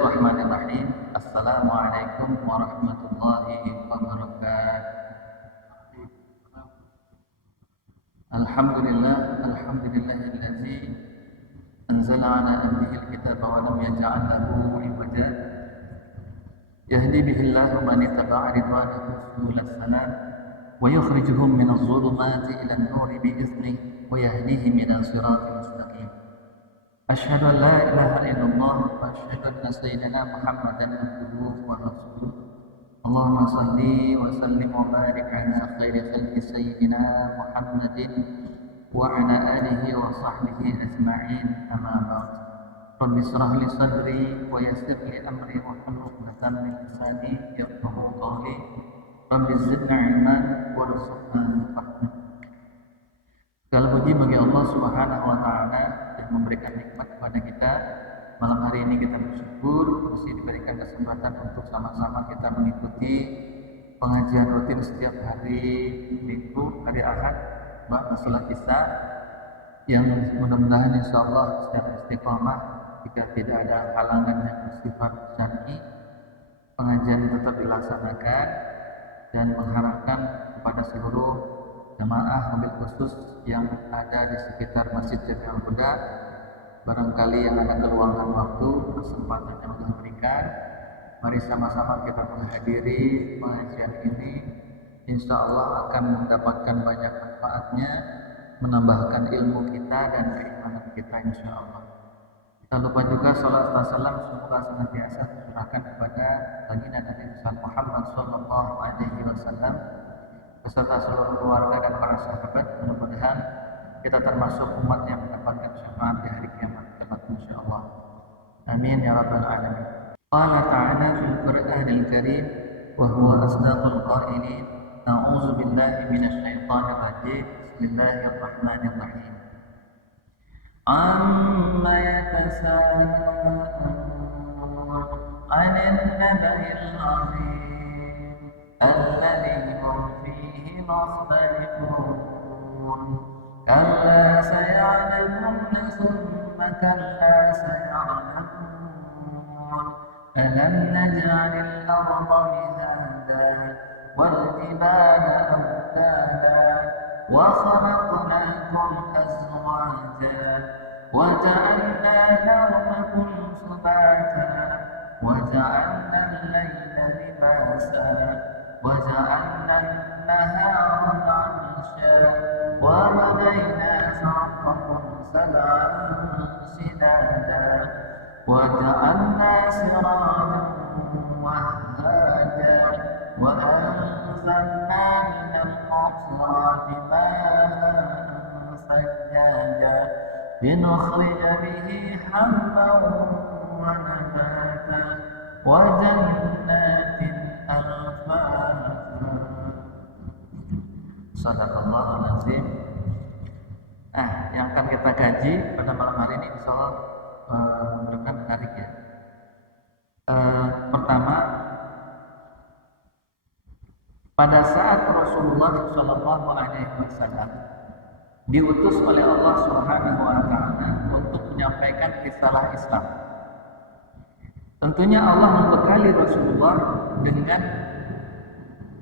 Bismillahirrahmanirrahim. Assalamualaikum warahmatullahi wabarakatuh. Alhamdulillahilladzi anzala ala abdihi alkitaba wa lam yaj'al lahu iwaja yahdi bihillahu man ittaba'a ridwanahu subulas salam wa yukhrijuhum minadh dhulumati ilan nuri bi'iznihi wa yahdihim ila siratin mustaqim. Asyhadu an la ilaha illallah wa asyhadu anna sayyidina Muhammadan abduhu wa rasuluh. Allahumma salli wa sallim wa barik ala khairi khalqi sayyidina Muhammadin wa ala alihi wa sahbihi ajma'in, amma ba'd. Rabbi shrah li sadri wa yassir li amri wa hlul 'uqdatam min lisani yafqahu qawli. Rabbi zidna ilman warzuqna fahma. Segala puji bagi Allah Subhanahu wa taala yang memberikan nikmat kepada kita. Malam hari ini kita bersyukur masih diberikan kesempatan untuk sama-sama kita mengikuti pengajian rutin setiap hari Minggu, hari Ahad, bahkan salat Isya, yang mudah-mudahan insyaallah secara istiqamah jika tidak ada halangan yang bersifat syar'i, pengajian tetap dilaksanakan dan mengharapkan kepada seluruh jamaah mobil khusus yang ada di sekitar Masjid Jami'ul Huda, barangkali yang ada keluangan waktu, kesempatan yang Allah berikan, mari sama-sama kita menghadiri pengajian ini. Insya Allah akan mendapatkan banyak manfaatnya, menambahkan ilmu kita dan keimanan kita insya Allah. Tak lupa juga salat dan salam semoga senantiasa tercurahkan kepada baginda Nabi Muhammad sallallahu alaihi wasallam beserta seluruh keluarga dan para sahabat. Mudah-mudahan kita termasuk umat yang mendapatkan syafaat di hari kiamat kelak insyaallah. Amin ya rabbal alamin. Qala ta'ala fil Qur'anil Karim wa huwa asdaqul qailin. A'udzu billahi minasy syaithanir rajim. Bismillahirrahmanirrahim. Amma yatasaalun 'anil naba'il 'azim alladzi hum fihi mukhtalifun. Kalla saya'lamun thumma kalla saya'lamun. Alam naj'alil arda mihada wal jibala awtada wa khalaqnakum azwaja wa ja'alna nawmakum subata wa ja'alna al-layla libasa wa ja'alna an-nahara ma'asha wa banayna fawqakum sab'an shidada wa ja'alna sirajan wahhaja wa anzalna minal mu'sirati ma'an sajjaja linukhrija bihi habban wa nabata wa jannatin alfafan. Sadaqallahul azim. Yang akan kita kaji pada malam hari ini insyaallah menarik ya. Pertama, pada saat Rasulullah Shallallahu Alaihi Wasallam diutus oleh Allah Subhanahu Wa Taala untuk menyampaikan risalah Islam, tentunya Allah membekali Rasulullah dengan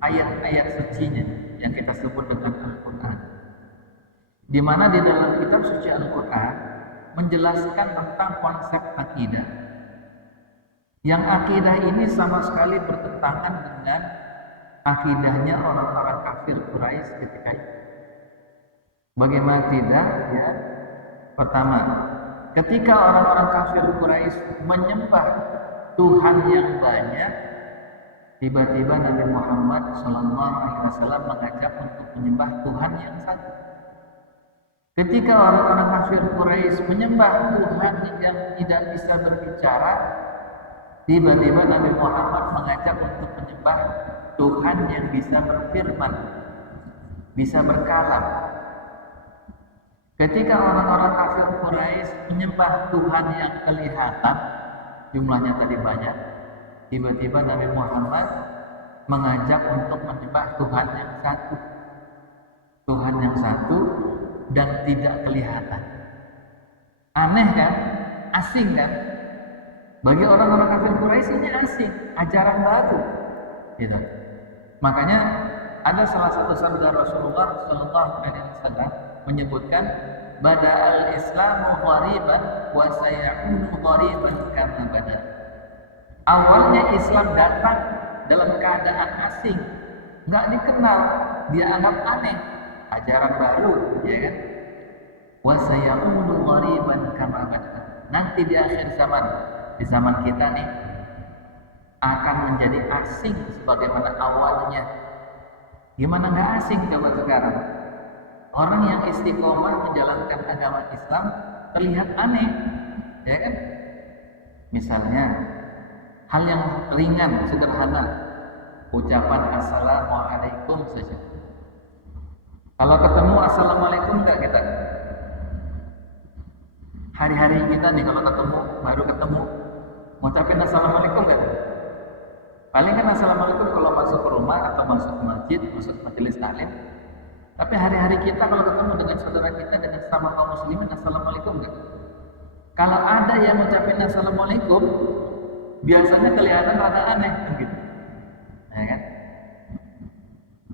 ayat-ayat sucinya yang kita sebut dengan Al-Quran, di mana di dalam kitab suci Al-Quran menjelaskan tentang konsep akidah, yang akidah ini sama sekali bertentangan dengan akidahnya orang-orang kafir Quraisy ketika itu. Bagaimana tidak ya? Pertama, ketika orang-orang kafir Quraisy menyembah Tuhan yang banyak, tiba-tiba Nabi Muhammad SAW mengajak untuk menyembah Tuhan yang satu. Ketika orang-orang kafir Quraisy menyembah Tuhan yang tidak bisa berbicara, tiba-tiba Nabi Muhammad mengajak untuk menyembah Tuhan yang bisa berfirman, bisa berkalam. Ketika orang-orang kafir Quraisy menyembah Tuhan yang kelihatan, jumlahnya tadi banyak, tiba-tiba Nabi Muhammad mengajak untuk menyembah Tuhan yang satu. Tuhan yang satu dan tidak kelihatan. Aneh kan? Asing kan? Bagi orang-orang kafir Quraisy ini asing, ajaran baru. Gitu. Makanya ada salah satu sabda Rasulullah Shallallahu Alaihi Wasallam menyebutkan bada al-Islamu ghariban wa sayakunu ghariban kama bada. Awalnya Islam datang dalam keadaan asing, nggak dikenal, dia anggap aneh, ajaran baru, ya kan? Wa sayakunu ghariban kama bada. Nanti di akhir zaman, di zaman kita nih, akan menjadi asing sebagaimana awalnya. Gimana nggak asing coba sekarang? Orang yang istiqomah menjalankan agama Islam terlihat aneh, ya kan? Misalnya hal yang ringan, sederhana, ucapan assalamualaikum saja. Kalau ketemu assalamualaikum nggak kita? Hari-hari kita nih kalau ketemu, baru ketemu, ngucapin assalamualaikum nggak? Paling kan assalamualaikum kalau masuk ke rumah atau masuk ke masjid, masuk ke majelis taklim. Tapi hari-hari kita kalau ketemu dengan saudara kita, dengan sama kaum muslimin, assalamualaikum enggak? Kalau ada yang ngucapin assalamualaikum, biasanya kelihatan rada aneh gitu. Ya kan?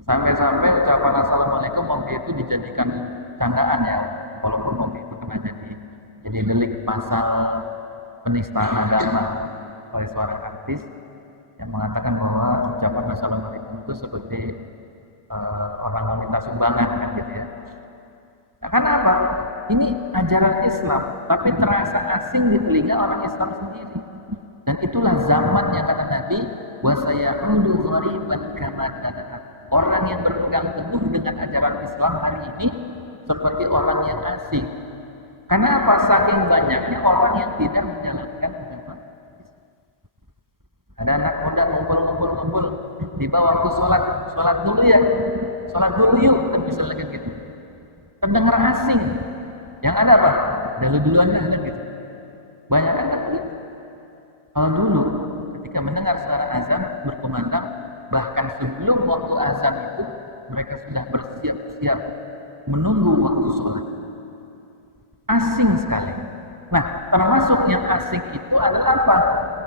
Sampai-sampai ucapan assalamualaikum waktu itu dijadikan candaan ya, walaupun waktu itu kena jadi delik pasal penistaan agama oleh seorang artis yang mengatakan bahwa ucapan assalamualaikum itu seperti orang meminta sumbangan kan gitu ya. Nah, karena apa? Ini ajaran Islam, tapi terasa asing di telinga orang Islam sendiri. Dan itulah zamannya kata Nabi, wa sayaudu ghariban kama kana. Orang yang berpegang teguh dengan ajaran Islam hari ini seperti orang yang asing. Karena apa? Saking banyaknya orang yang tidak menjalankan agama. Ada anak muda ngumpul di bawah waktu sholat dulu ya, sholat dulu yuk, kan misalnya kan gitu. Terdengar asing. Yang ada apa? Dulu-duluannya kan gitu. Banyak kan begitu. Kalau dulu ketika mendengar suara azan berkumandang, bahkan sebelum waktu azan itu mereka sudah bersiap-siap menunggu waktu sholat. Asing sekali. Nah, termasuk yang asing itu adalah apa?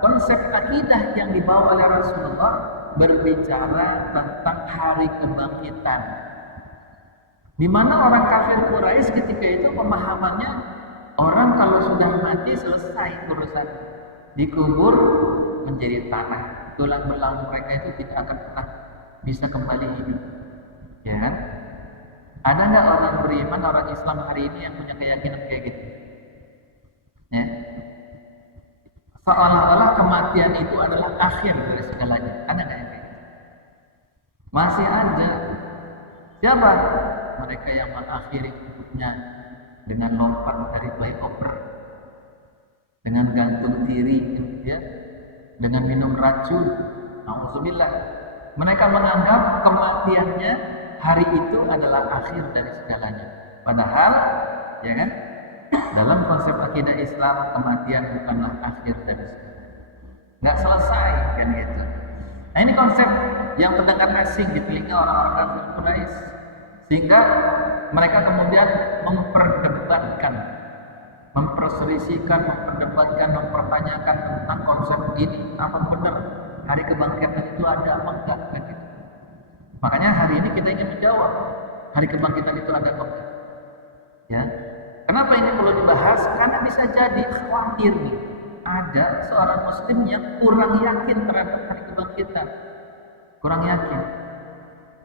Konsep akidah yang dibawa oleh Rasulullah berbicara tentang hari kebangkitan. Di mana orang kafir Quraisy ketika itu pemahamannya orang kalau sudah mati selesai urusan, dikubur menjadi tanah, tulang belang mereka itu tidak akan pernah bisa kembali hidup. Ya kan? Ada nggak orang beriman, orang Islam hari ini yang punya keyakinan kayak gitu? Ya. Seolah-olah kematian itu adalah akhir dari segalanya. Ada nggak yang kayak gitu? Masih ada. Siapa? Mereka yang mengakhiri hidupnya dengan lompat dari flyover, dengan gantung diri, ya, dengan minum racun. Nauzubillah. Mereka menganggap kematiannya hari itu adalah akhir dari segalanya. Padahal, ya kan? Dalam konsep akidah Islam, kematian bukanlah akhir dari segalanya. Nggak selesai kan gitu. Nah, ini konsep yang terdengar asing di telinga orang-orang kafir Quraisy, sehingga mereka kemudian memperdebatkan, memperselisihkan, mempertanyakan tentang konsep ini. Apa benar hari kebangkitan itu ada apa enggak kan gitu. Makanya hari ini kita ingin menjawab, hari kebangkitan itu ada apa enggak? Ya. Kenapa ini perlu dibahas? Karena bisa jadi khawatir nih, ada seorang muslim yang kurang yakin terhadap hari kebangkitan. Kurang yakin.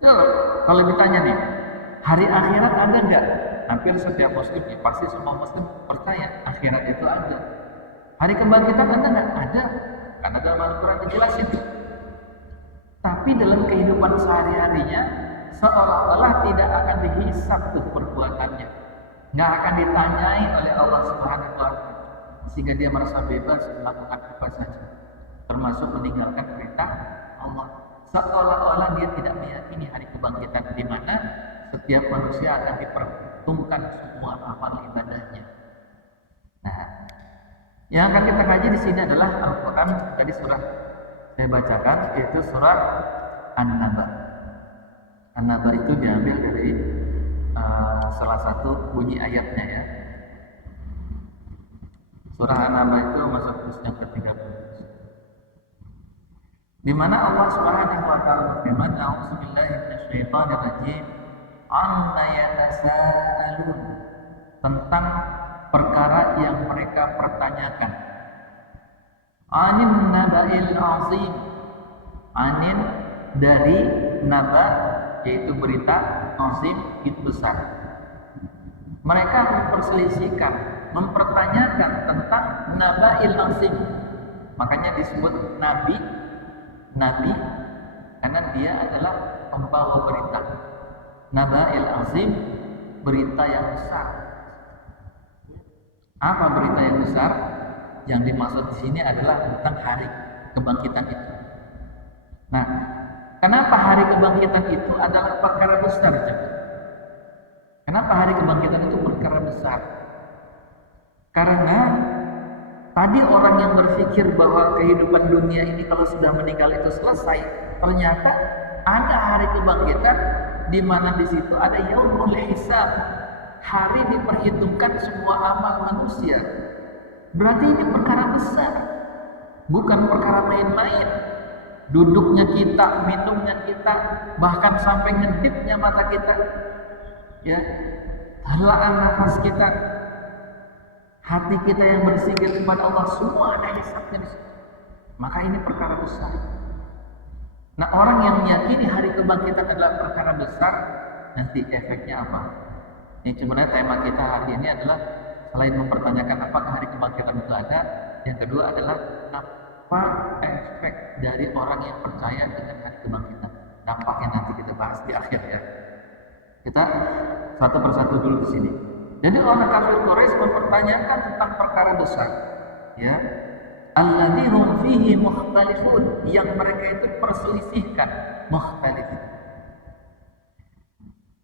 Tuh, kalau ditanya nih, hari akhirat ada enggak? Hampir setiap muslim, ya pasti semua muslim percaya akhirat itu ada. Hari kebangkitan ada enggak? Ada. Karena dalam Al-Quran dijelasin. Tapi dalam kehidupan sehari-harinya seolah-olah tidak akan dihisab tuh perbuatannya, nggak akan ditanyai oleh Allah Subhanahu wa Ta'ala, sehingga dia merasa bebas melakukan apa saja, termasuk meninggalkan perintah Allah. Seolah-olah dia tidak meyakini hari kebangkitan, di mana setiap manusia akan diperhitungkan semua amal ibadahnya. Nah, yang akan kita kaji di sini adalah Al-Quran dari surah saya bacakan, yaitu surah An-Naba. An-Naba itu diambil dari salah satu bunyi ayatnya ya. Surah An-Naba itu masuk juz yang ke-30. Di mana Allah Subhanahu wa taala berfirman, "A'udzubillahi minasyaitonirrajim. Amma yatasaalun." Tentang perkara yang mereka pertanyakan. Anin naba'il azim. Anin dari naba, yaitu berita, azim itu besar. Mereka memperselisihkan, mempertanyakan tentang naba'il azim. Makanya disebut nabi karena dia adalah pembawa berita. Naba'il azim, berita yang besar. Apa berita yang besar? Yang dimaksud di sini adalah tentang hari kebangkitan itu. Nah, kenapa hari kebangkitan itu adalah perkara besar? Kenapa hari kebangkitan itu perkara besar? Karena tadi orang yang berpikir bahwa kehidupan dunia ini kalau sudah meninggal itu selesai, ternyata ada hari kebangkitan di mana di situ ada yaumul hisab. Hari diperhitungkan semua amal manusia. Berarti ini perkara besar, bukan perkara main-main. Duduknya kita, minumnya kita, bahkan sampai ngedipnya mata kita, ya, helaan nafas kita, hati kita yang berzikir kepada Allah, semua ada hisabnya di situ. Maka ini perkara besar. Nah, orang yang meyakini hari kebangkitan adalah perkara besar, nanti efeknya apa? Ini sebenarnya tema kita hari ini adalah selain mempertanyakan apakah hari kebangkitan itu ada, yang kedua adalah apa efek dari orang yang percaya dengan hari kebangkitan. Dampaknya nanti kita bahas di akhir ya. Kita satu persatu dulu di sini. Jadi orang kafir Quraisy mempertanyakan tentang perkara besar, ya. Alladzi hum fihi mukhtalifun, yang mereka itu perselisihkan, mukhtalif.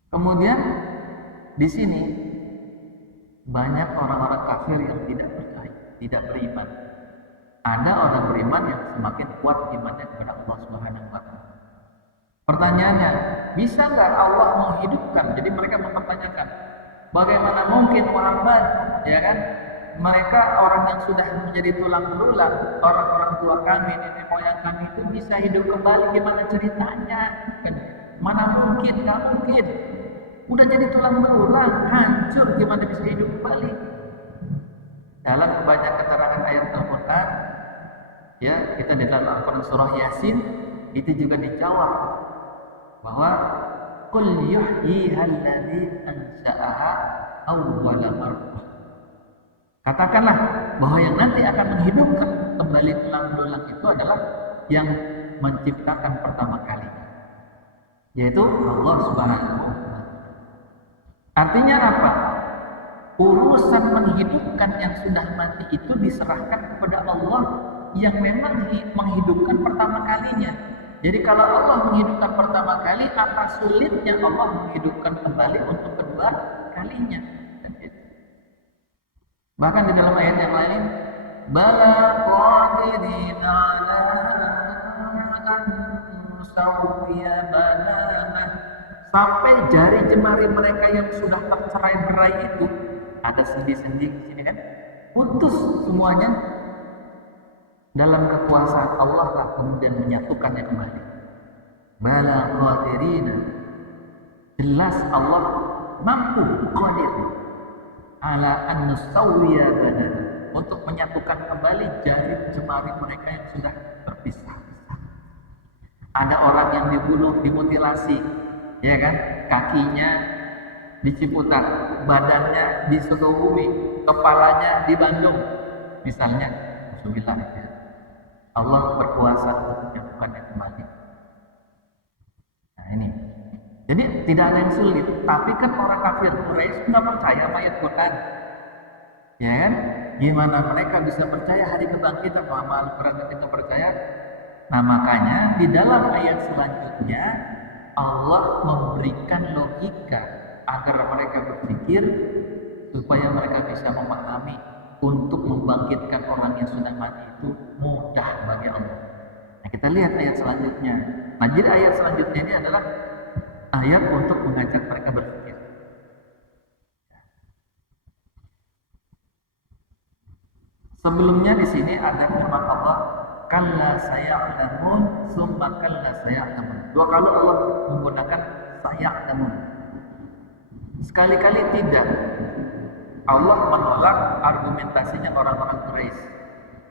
Kemudian di sini banyak orang-orang kafir yang tidak percaya, tidak beriman. Ada orang beriman yang semakin kuat imannya kepada Allah Subhanahu wa taala. Pertanyaannya, bisa nggak Allah menghidupkan? Jadi mereka mempertanyakan, bagaimana mungkin Muhammad, ya kan? Mereka orang yang sudah menjadi tulang belulang, orang-orang tua kami, nenek moyang kami itu bisa hidup kembali, gimana ceritanya? Kan? Mana mungkin, nggak mungkin. Udah jadi tulang belulang, hancur, gimana bisa hidup kembali? Dalam banyak keterangan ayat Al-Quran, ya, kita di dalam Al-Quran surah Yasin itu juga dijawab bahwa qul yuhyiha alladzi ansha'aha awwala marrah. Katakanlah bahwa yang nanti akan menghidupkan kembali tulang belulang itu adalah yang menciptakan pertama kali, yaitu Allah Subhanahu wa taala. Artinya apa? Urusan menghidupkan yang sudah mati itu diserahkan kepada Allah yang memang menghidupkan pertama kalinya. Jadi kalau Allah menghidupkan pertama kali, apa sulitnya Allah menghidupkan kembali untuk kedua kalinya? Bahkan di dalam ayat yang lain, bala qadirina ala an nusawwiya banana, sampai jari jemari mereka yang sudah tercerai-berai itu, ada sendi-sendi di sini kan, putus semuanya. Dalam kekuasaan Allah lah kemudian menyatukannya kembali. Bala qadirina, jelas Allah mampu, qadir ala an nusawwiya badana, untuk menyatukan kembali jari jemari mereka yang sudah terpisah. Ada orang yang dibunuh, dimutilasi, ya kan? Kakinya di Ciputat, badannya di Sukabumi, kepalanya di Bandung, misalnya. Alhamdulillah, ya. Allah berkuasa untuk menyatukannya kembali. Nah ini. Jadi tidak ada yang sulit, tapi kan orang kafir Quraisy nggak percaya ayat Quran, ya kan? Gimana mereka bisa percaya hari kebangkitan? Muhammad Al-Quran kita percaya. Nah makanya di dalam ayat selanjutnya Allah memberikan logika agar mereka berpikir supaya mereka bisa memahami untuk membangkitkan orang yang sudah mati itu mudah bagi Allah. Nah kita lihat ayat selanjutnya. Nah jadi ayat selanjutnya ini adalah ayat untuk mengajak mereka berpikir. Sebelumnya di sini ada firman Allah, kalla saya'lamun, summa kalla saya'lamun. Dua kali Allah menggunakan saya'lamun. Sekali-kali tidak. Allah menolak argumentasinya orang-orang Quraisy.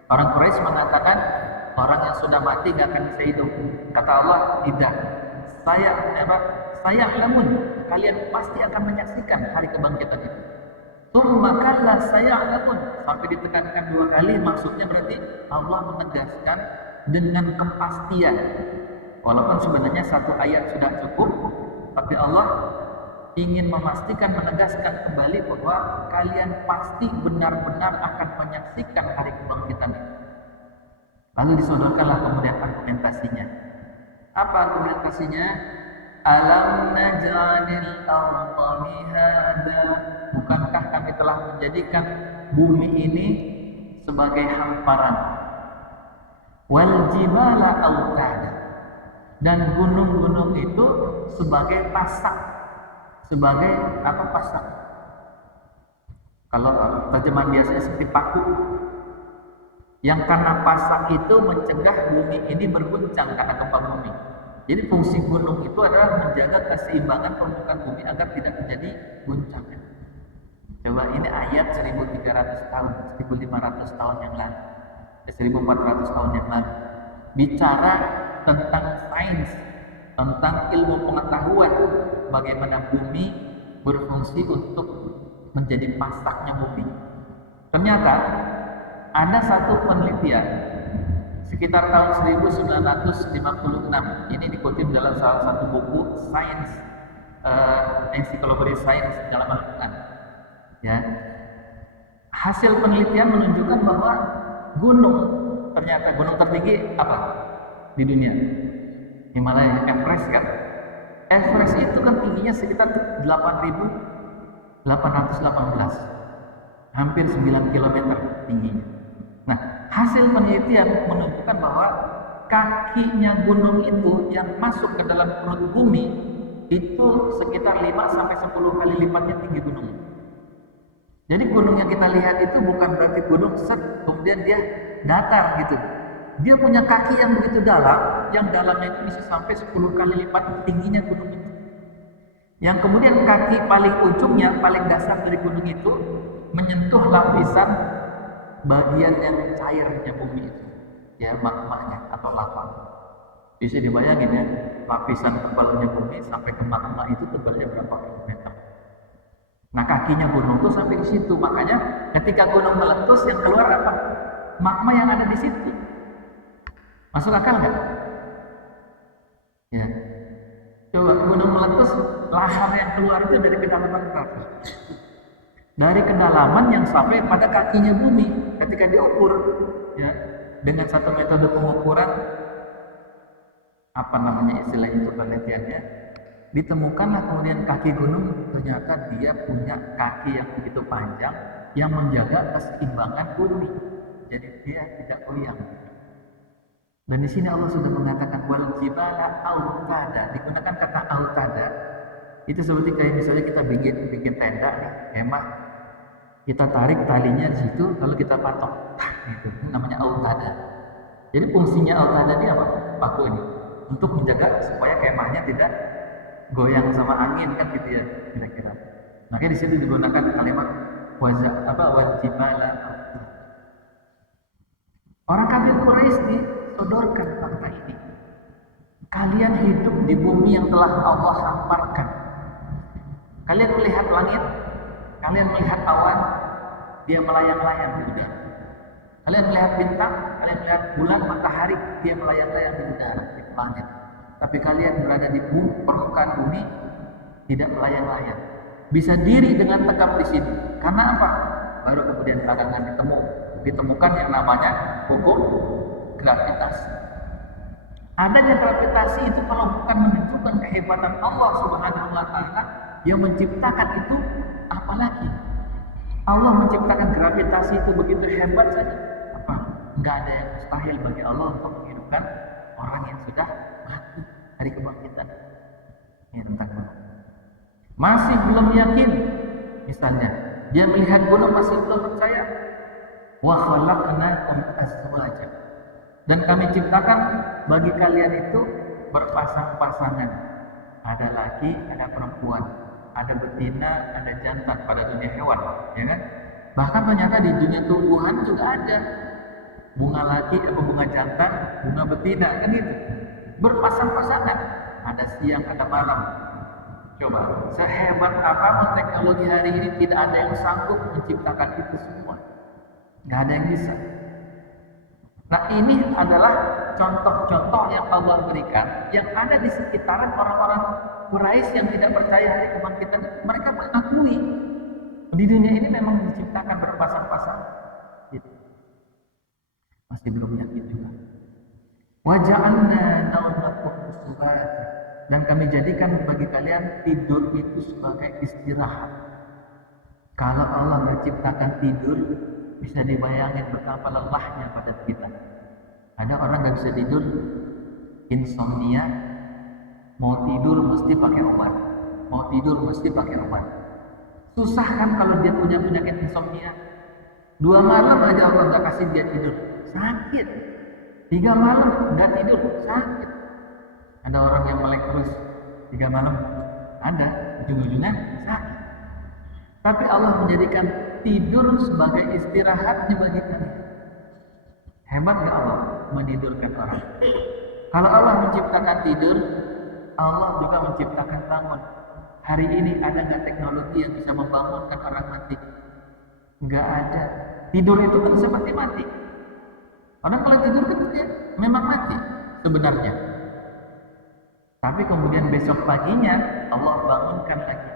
Orang Quraisy mengatakan orang yang sudah mati nggak akan bisa hidup. Kata Allah, tidak. Saya'lamun, kalian pasti akan menyaksikan hari kebangkitan itu. Tsumma kalla saya'lamun, sampai ditekankan dua kali, maksudnya berarti Allah menegaskan dengan kepastian. Walaupun sebenarnya satu ayat sudah cukup, tapi Allah ingin memastikan, menegaskan kembali bahwa kalian pasti benar-benar akan menyaksikan hari kebangkitan itu. Lalu disodorkanlah kemudian argumentasinya. Apa argumentasinya? Alam naj'alil arda mihada, bukankah kami telah menjadikan bumi ini sebagai hamparan, wal jibala autada, dan gunung-gunung itu sebagai pasak. Sebagai apa pasak? Kalau terjemahan biasanya seperti paku. Yang karena pasak itu mencegah bumi ini berguncang karena gempa bumi. Jadi fungsi gunung itu adalah menjaga keseimbangan permukaan bumi agar tidak terjadi guncang. Coba ini ayat 1300 tahun, 1500 tahun yang lalu, 1400 tahun yang lalu. Bicara tentang sains, tentang ilmu pengetahuan, bagaimana bumi berfungsi untuk menjadi pasaknya bumi. Ternyata ada satu penelitian sekitar tahun 1956, ini dikutip dalam salah satu buku sains, ensiklopedia sains dalam Al-Quran. Ya, hasil penelitian menunjukkan bahwa ternyata gunung tertinggi apa di dunia? Himalaya, Everest kan? Everest itu kan tingginya sekitar 8.818, hampir 9 km tingginya. Nah, hasil penelitian menunjukkan bahwa kakinya gunung itu yang masuk ke dalam perut bumi itu sekitar 5-10 kali lipatnya tinggi gunung. Jadi gunung yang kita lihat itu bukan berarti gunung kemudian dia datar gitu. Dia punya kaki yang begitu dalam, yang dalamnya itu bisa sampai 10 kali lipat tingginya gunung itu. Yang kemudian kaki paling ujungnya, paling dasar dari gunung itu menyentuh lapisan bagian yang cairnya bumi itu, ya, magmanya atau lava. Bisa dibayangin ya, lapisan tebalnya bumi sampai ke magma itu tebalnya berapa kilometer. Nah, kakinya gunung itu sampai di situ. Makanya ketika gunung meletus, yang keluar apa? Magma yang ada di situ. Masuk akal nggak? Ya. Coba gunung meletus, lahar yang keluar itu dari kedalaman berapa? Dari kedalaman yang sampai pada kakinya bumi. Ketika diukur, ya, dengan satu metode pengukuran, apa namanya istilah itu penelitiannya, ditemukanlah kemudian kaki gunung ternyata dia punya kaki yang begitu panjang yang menjaga keseimbangan bumi. Jadi dia tidak goyang. Dan di sini Allah sudah mengatakan wal jibala autada, digunakan kata autada. Itu seperti kayak misalnya kita bikin tenda nih, kemah. Kita tarik talinya di situ, lalu kita patok. Gitu. Ini namanya autada. Jadi fungsinya autada ini apa? Paku ini untuk menjaga supaya kemahnya tidak goyang sama angin kan gitu ya kira-kira. Makanya di situ digunakan kalimat wal jibala. Orang kafir Quraisy disodorkan fakta ini. Kalian hidup di bumi yang telah Allah hamparkan. Kalian melihat langit, kalian melihat awan, dia melayang-layang di udara. Kalian melihat bintang, kalian melihat bulan, matahari, dia melayang-layang di udara, di planet. Tapi kalian berada di permukaan bumi, tidak melayang-layang. Bisa diri dengan tegap di sini. Karena apa? Baru kemudian belakangan ditemukan yang namanya hukum gravitasi. Adanya gravitasi itu kalau bukan menunjukkan kehebatan Allah Subhanahu wa Ta'ala yang menciptakan itu, apalagi Allah menciptakan gravitasi itu begitu hebat saja. Apa? Enggak ada yang mustahil bagi Allah untuk menghidupkan orang yang sudah mati hari kebangkitan. Ini tentang gunung. Masih belum yakin, misalnya dia melihat gunung masih belum percaya. Wa khalaqnakum azwaja. Dan kami ciptakan bagi kalian itu berpasang-pasangan. Ada laki, ada perempuan, ada betina, ada jantan pada dunia hewan, ya kan? Bahkan ternyata di dunia tumbuhan juga ada bunga laki atau bunga jantan, bunga betina, kan itu berpasang-pasangan. Ada siang, ada malam. Coba, sehebat apapun teknologi hari ini tidak ada yang sanggup menciptakan itu semua. Nggak ada yang bisa. Nah, ini adalah contoh-contoh yang Allah berikan yang ada di sekitaran orang-orang Quraisy yang tidak percaya hari kebangkitan. Mereka mengakui di dunia ini memang diciptakan berpasang-pasang. Gitu. Masih belum yakin juga. Wa ja'alna naumakum subata. Dan kami jadikan bagi kalian tidur itu sebagai istirahat. Kalau Allah menciptakan tidur, bisa dibayangin betapa lelahnya pada kita. Ada orang nggak bisa tidur, insomnia, mau tidur mesti pakai obat, mau tidur mesti pakai obat. Susah kan kalau dia punya penyakit insomnia. 2 malam aja Allah nggak kasih dia tidur, sakit. 3 malam nggak tidur, sakit. Ada orang yang melek terus 3 malam, ada ujung-ujungnya sakit. Tapi Allah menjadikan tidur sebagai istirahatnya bagi kalian. Hebat gak Allah menidurkan orang? Kalau Allah menciptakan tidur, Allah juga menciptakan bangun. Hari ini ada nggak teknologi yang bisa membangunkan orang mati? Nggak ada. Tidur itu kan seperti mati. Orang kalau tidur kan dia memang mati sebenarnya. Tapi kemudian besok paginya Allah bangunkan lagi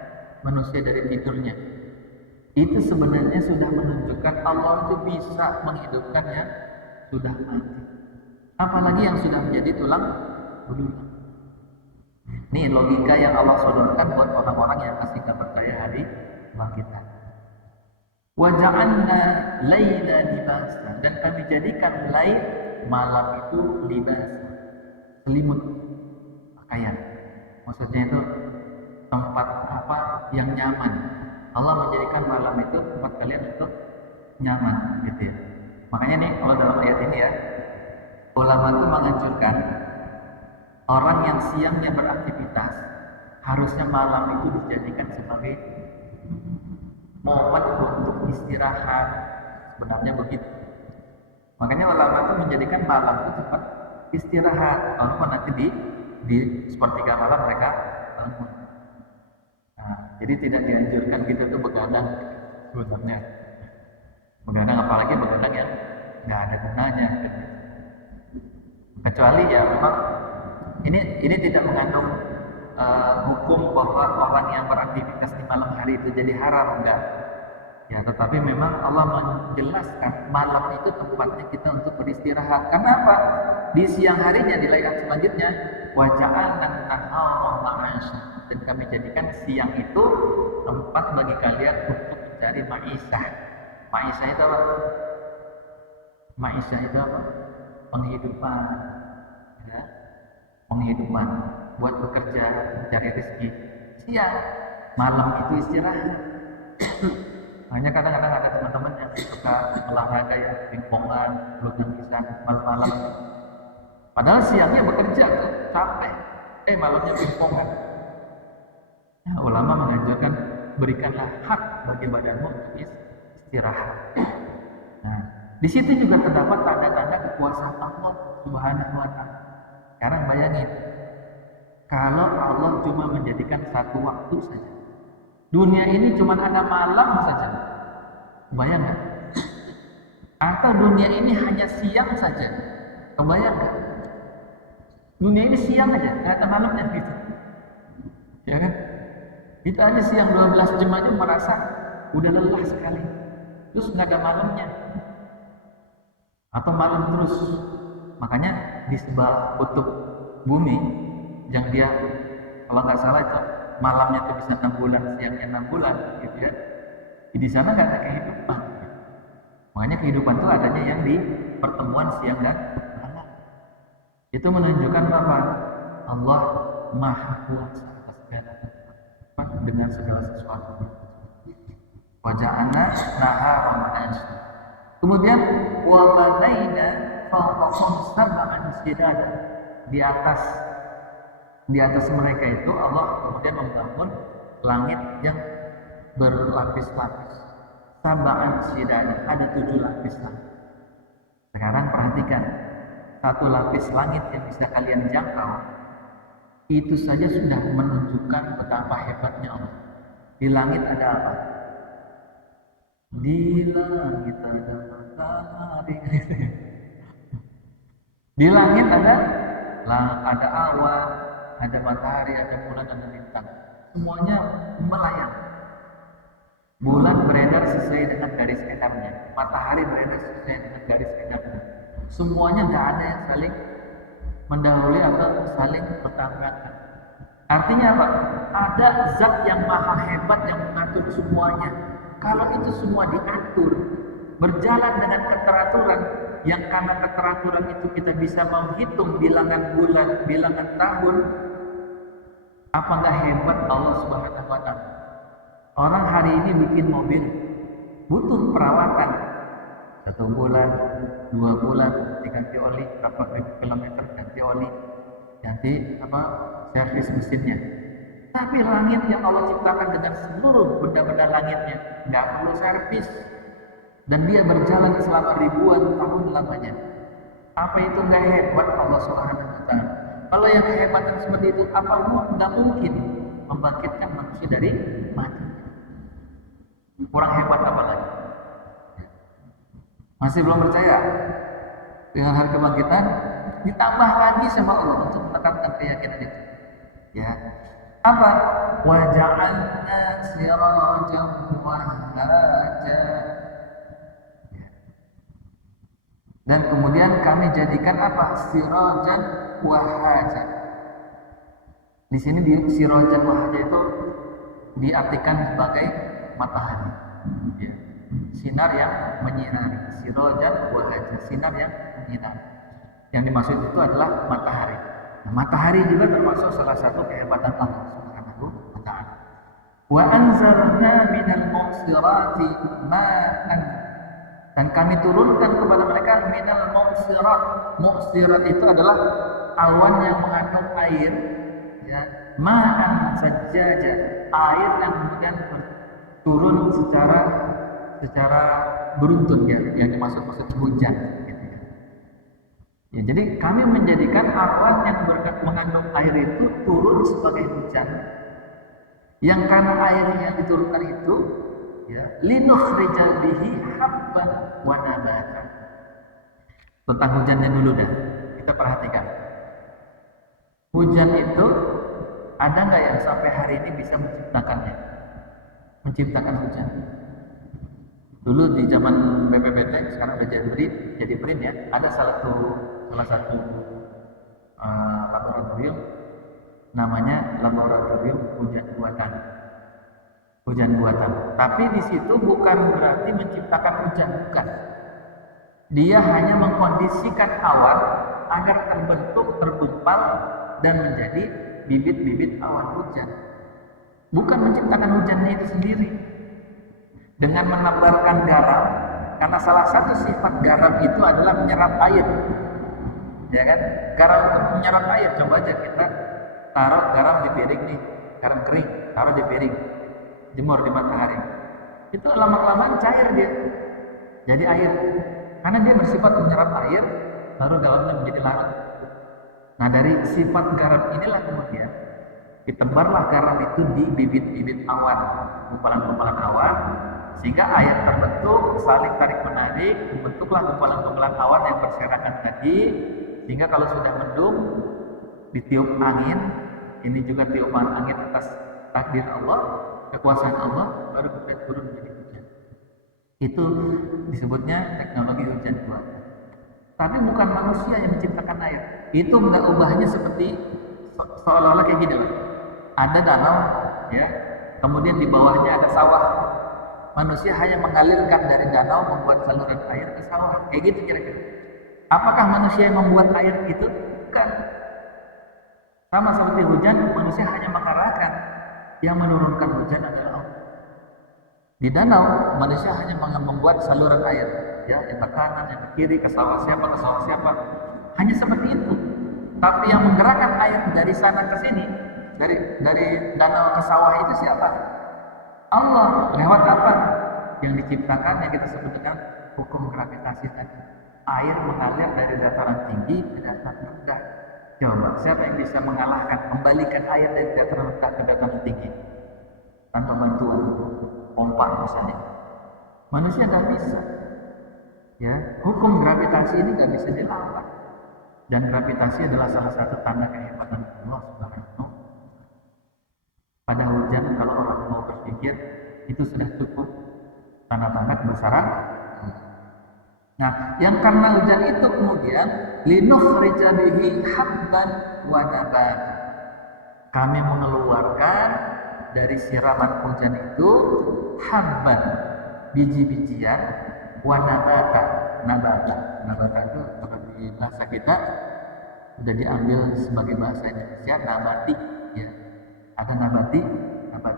manusia dari tidurnya. Itu sebenarnya sudah menunjukkan Allah itu bisa menghidupkan yang sudah mati. Apalagi yang sudah menjadi tulang belulang. Ini logika yang Allah sodorkan buat orang-orang yang masih tidak percaya hari kebangkitan. Wa ja'alna laila libasan. Dan kami jadikan lail, malam itu libasan, selimut pakaian. Maksudnya itu tempat apa yang nyaman. Allah menjadikan malam itu tempat kalian untuk nyaman, gitu ya. Makanya nih kalau dalam ayat ini ya, ulama itu menganjurkan orang yang siangnya beraktivitas harusnya malam itu dijadikan sebagai momen untuk istirahat. Sebenarnya begitu. Makanya ulama itu menjadikan malam itu tempat istirahat. Walaupun nanti di sepertiga malam mereka bangun. Nah, jadi tidak dianjurkan kita tuh begadang sebenarnya. Begadang apalagi begadang yang nggak ada gunanya. Kecuali ya memang ini tidak mengandung hukum bahwa orang yang beraktivitas di malam hari itu jadi haram, enggak. Ya, tetapi memang Allah menjelaskan malam itu tempatnya kita untuk beristirahat. Kenapa? Di siang harinya di ayat selanjutnya wa ja'alna an-nahara ma'asya. Dan kami jadikan siang itu tempat bagi kalian untuk mencari ma'isyah. Ma'isyah itu apa? Ma'isyah itu apa? Penghidupan. Ya. Penghidupan buat bekerja, mencari rezeki. Siang, malam itu istirahat. Hanya kadang-kadang ada teman-teman yang suka olahraga ya, pingpongan, bulu tangkisan malam-malam. Padahal siangnya bekerja tuh, capek. Malamnya pingpongan. Nah, ulama menganjurkan berikanlah hak bagi badanmu untuk istirahat. Nah, di situ juga terdapat tanda-tanda kekuasaan Allah Subhanahu wa Ta'ala. Sekarang bayangin, kalau Allah cuma menjadikan satu waktu saja, dunia ini cuma ada malam saja, kebayang nggak? Atau dunia ini hanya siang saja, kebayang nggak? Dunia ini siang aja, nggak ada malamnya gitu, ya kan? Itu aja siang 12 jam aja merasa udah lelah sekali, terus nggak ada malamnya, atau malam terus. Makanya di sebelah kutub bumi yang dia kalau nggak salah itu malamnya itu bisa 6 bulan, siangnya 6 bulan, gitu ya. Di sana nggak ada kehidupan. Makanya kehidupan itu adanya yang di pertemuan siang dan malam. Itu menunjukkan apa? Allah Maha Kuasa atas segala sesuatu, dengan segala sesuatu. Waja'ana nahara ma'asya. Kemudian wa banaina fawqahum sab'an shidada. Di atas mereka itu Allah kemudian membangun langit yang berlapis-lapis. Sab'an shidada, ada 7 lapis langit. Sekarang perhatikan, satu lapis langit yang bisa kalian jangkau itu saja sudah menunjukkan betapa hebatnya Allah. Di langit ada apa? Di langit ada matahari. Di langit ada awan, ada matahari, ada bulan, ada bintang. Semuanya melayang. Bulan beredar sesuai dengan garis edarnya, matahari beredar sesuai dengan garis edarnya. Semuanya tidak ada yang saling mendahului atau saling bertabrakan. Artinya apa? Ada zat yang maha hebat yang mengatur semuanya. Kalau itu semua diatur, berjalan dengan keteraturan, yang karena keteraturan itu kita bisa menghitung bilangan bulan, bilangan tahun, apa nggak hebat Allah Subhanahu wa Ta'ala? Orang hari ini bikin mobil butuh perawatan 1 bulan, 2 bulan diganti oli, berapa kilometer ganti oli, ganti servis mesinnya. Tapi langit yang Allah ciptakan dengan seluruh benda-benda langitnya nggak perlu servis dan dia berjalan selama ribuan tahun lamanya. Apa itu nggak hebat Allah Subhanahu wa Ta'ala? Kalau yang kehebatan seperti itu, apa nggak mungkin membangkitkan manusia dari mati? Kurang hebat apa lagi? Masih belum percaya dengan hari kebangkitan? Ditambah lagi sama Allah untuk menekankan keyakinan itu. Ya, apa? Wa ja'alna sirajan wahhaja. Dan kemudian kami jadikan apa? Sirajan wahhaja. Di sini sirajan wahhaja itu diartikan sebagai matahari, ya. Sinar yang menyinari, sirajan wahhaja, sinar yang menyinari. Yang dimaksud itu adalah matahari. Nah, matahari juga termasuk salah satu kehebatan Allah Subhanahu wa Ta'ala. Wa anzalna minal mu'sirati ma'an, dan kami turunkan kepada mereka minal mu'sirat. Mu'sirat itu adalah awan yang mengandung air, ya, ma'an sajjaja, air yang kemudian turun secara beruntun, ya, yang dimaksud hujan, gitu ya. Ya, jadi kami menjadikan awan yang mengandung air itu turun sebagai hujan, yang karena air yang diturunkan itu, ya, linukhrija bihi habban wa nabatan. Tentang hujannya dulu dah, kita perhatikan. Hujan itu ada nggak yang sampai hari ini bisa menciptakan hujan? Dulu di zaman BPPT, sekarang udah jadi BRIN ya. Ada salah satu laboratorium, namanya laboratorium hujan buatan. Tapi di situ bukan berarti menciptakan hujan, bukan. Dia hanya mengkondisikan awan agar tergumpal dan menjadi bibit-bibit awan hujan. Bukan menciptakan hujannya itu sendiri. Dengan menebarkan garam, karena salah satu sifat garam itu adalah menyerap air, ya kan? Garam itu menyerap air. Coba aja kita taruh garam di piring nih, garam kering, taruh di piring, jemur di matahari, itu lama-kelamaan cair dia, jadi air, karena dia bersifat menyerap air, lalu dalamnya menjadi larut. Nah, dari sifat garam inilah kemudian ditebarlah garam itu di bibit-bibit awan, gumpalan-gumpalan awan, sehingga air terbentuk, saling tarik menarik, membentuklah gumpalan-gumpalan awan yang berserakan tadi, sehingga kalau sudah mendung, ditiup angin, ini juga tiupan angin atas takdir Allah, kekuasaan Allah, baru kemudian turun menjadi hujan. Itu disebutnya teknologi hujan buatan. Tapi bukan manusia yang menciptakan air. Itu nggak ubahnya seperti seolah-olah kayak gini loh. Ada danau, ya, kemudian di bawahnya ada sawah. Manusia hanya mengalirkan dari danau, membuat saluran air ke sawah, kayak gitu kira-kira. Apakah manusia yang membuat air itu? Bukan. Sama seperti hujan, manusia hanya mengarahkan. Yang menurunkan hujan adalah Allah. Di danau, manusia hanya membuat saluran air. ya, yang ke kanan, yang ke kiri, ke sawah siapa, hanya seperti itu. Tapi yang menggerakkan air dari sana ke sini, dari danau ke sawah itu siapa? Allah. Lewat apa? Yang diciptakan yang kita sebut dengan hukum gravitasi tadi. Air mengalir dari dataran tinggi ke dataran rendah. Coba, siapa yang bisa membalikan air dari dataran rendah ke dataran tinggi tanpa bantuan pompa misalnya? Manusia nggak bisa. Ya, hukum gravitasi ini nggak bisa dilawan. Dan gravitasi adalah salah satu tanda kehebatan Allah Subhanahu. Pada hujan, kalau orang mau berpikir, itu sudah cukup tanda-tanda kebesaran. Nah, yang karena hujan itu kemudian linukhrija bihi habban wa nabat. Kami mengeluarkan dari siraman hujan itu habban, biji-bijian, wa nabata. Nabata itu kalau di bahasa kita sudah diambil sebagai bahasa Indonesia nabati, ya. Ada nabati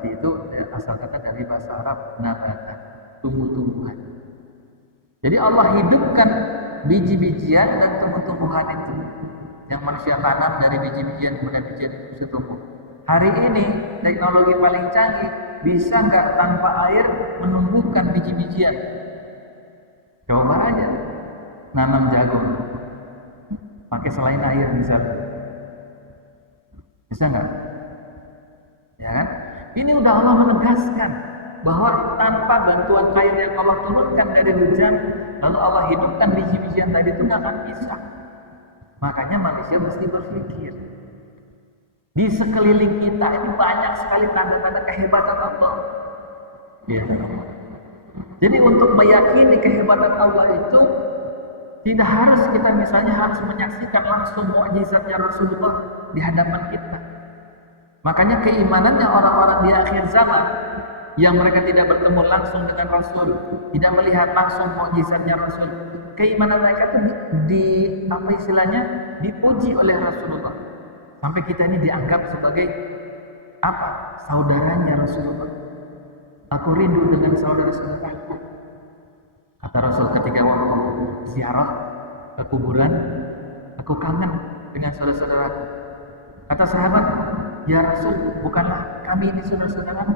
itu asal kata dari bahasa Arab nabata, tumbuh-tumbuhan. Jadi Allah hidupkan biji-bijian dan tumbuh-tumbuhan itu yang manusia tanam dari biji-bijian, kemudian bijian itu bisa tumbuh. Hari ini teknologi paling canggih bisa nggak tanpa air menumbuhkan biji-bijian? Coba aja nanam jagung pakai selain air misalnya, bisa nggak? Ya kan? Ini udah Allah menegaskan bahwa tanpa bantuan air yang Allah turunkan dari hujan, lalu Allah hidupkan biji-bijian tadi itu nggak akan bisa. Makanya manusia mesti berpikir. Di sekeliling kita ini banyak sekali tanda-tanda kehebatan Allah. Ya. Jadi untuk meyakini kehebatan Allah itu tidak harus kita misalnya harus menyaksikan langsung mukjizatnya Rasulullah di hadapan kita. Makanya keimanannya orang-orang di akhir zaman yang mereka tidak bertemu langsung dengan Rasul, tidak melihat langsung mukjizatnya Rasul, keimanan mereka itu dipuji oleh Rasulullah. Sampai kita ini dianggap sebagai apa? Saudaranya Rasulullah. Aku rindu dengan saudara-saudaraku. Kata Rasul ketika waktu ziarah ke kuburan, aku kangen dengan saudara-saudaraku. Kata sahabat, ya Rasul, bukanlah kami ini saudara-saudaramu?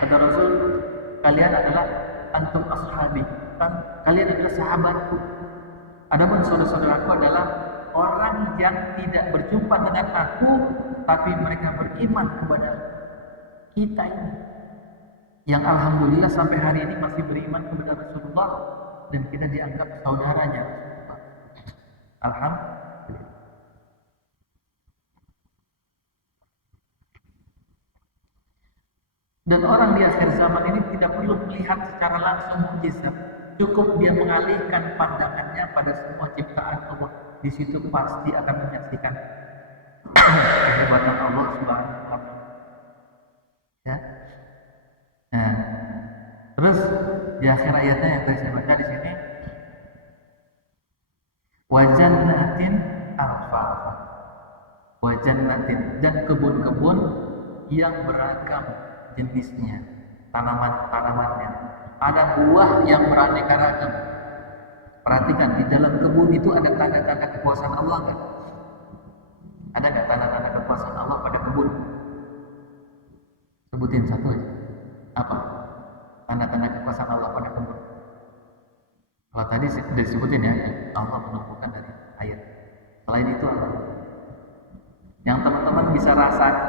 Kata Rasul, kalian adalah antum ashabi, kalian adalah sahabatku. Adapun saudara-saudaraku adalah orang yang tidak berjumpa dengan aku, tapi mereka beriman kepada kita ini, yang alhamdulillah sampai hari ini masih beriman kepada Rasulullah dan kita dianggap saudaranya Rasulullah. Alhamdulillah. Dan orang di akhir zaman ini tidak perlu melihat secara langsung mukjizat, cukup dia mengalihkan pandangannya pada semua ciptaan Allah. Di situ pasti akan menyaksikan kehebatan Allah Subhanahu wa taala. Ya. Nah, terus di akhir ayatnya yang tadi saya baca di sini, wajannatin alfalfa, wajannatin, dan kebun-kebun yang beragam jenisnya, tanaman-tanamannya. Ada buah yang beraneka ragam. Perhatikan, di dalam kebun itu ada tanda-tanda kekuasaan Allah kan? Ada nggak tanda-tanda kekuasaan Allah pada kebun? Sebutin satu aja. Apa? Tanda-tanda kekuasaan Allah pada kebun. Kalau tadi disebutin ya, Allah menumbuhkan dari ayat. Selain itu apa? Yang teman-teman bisa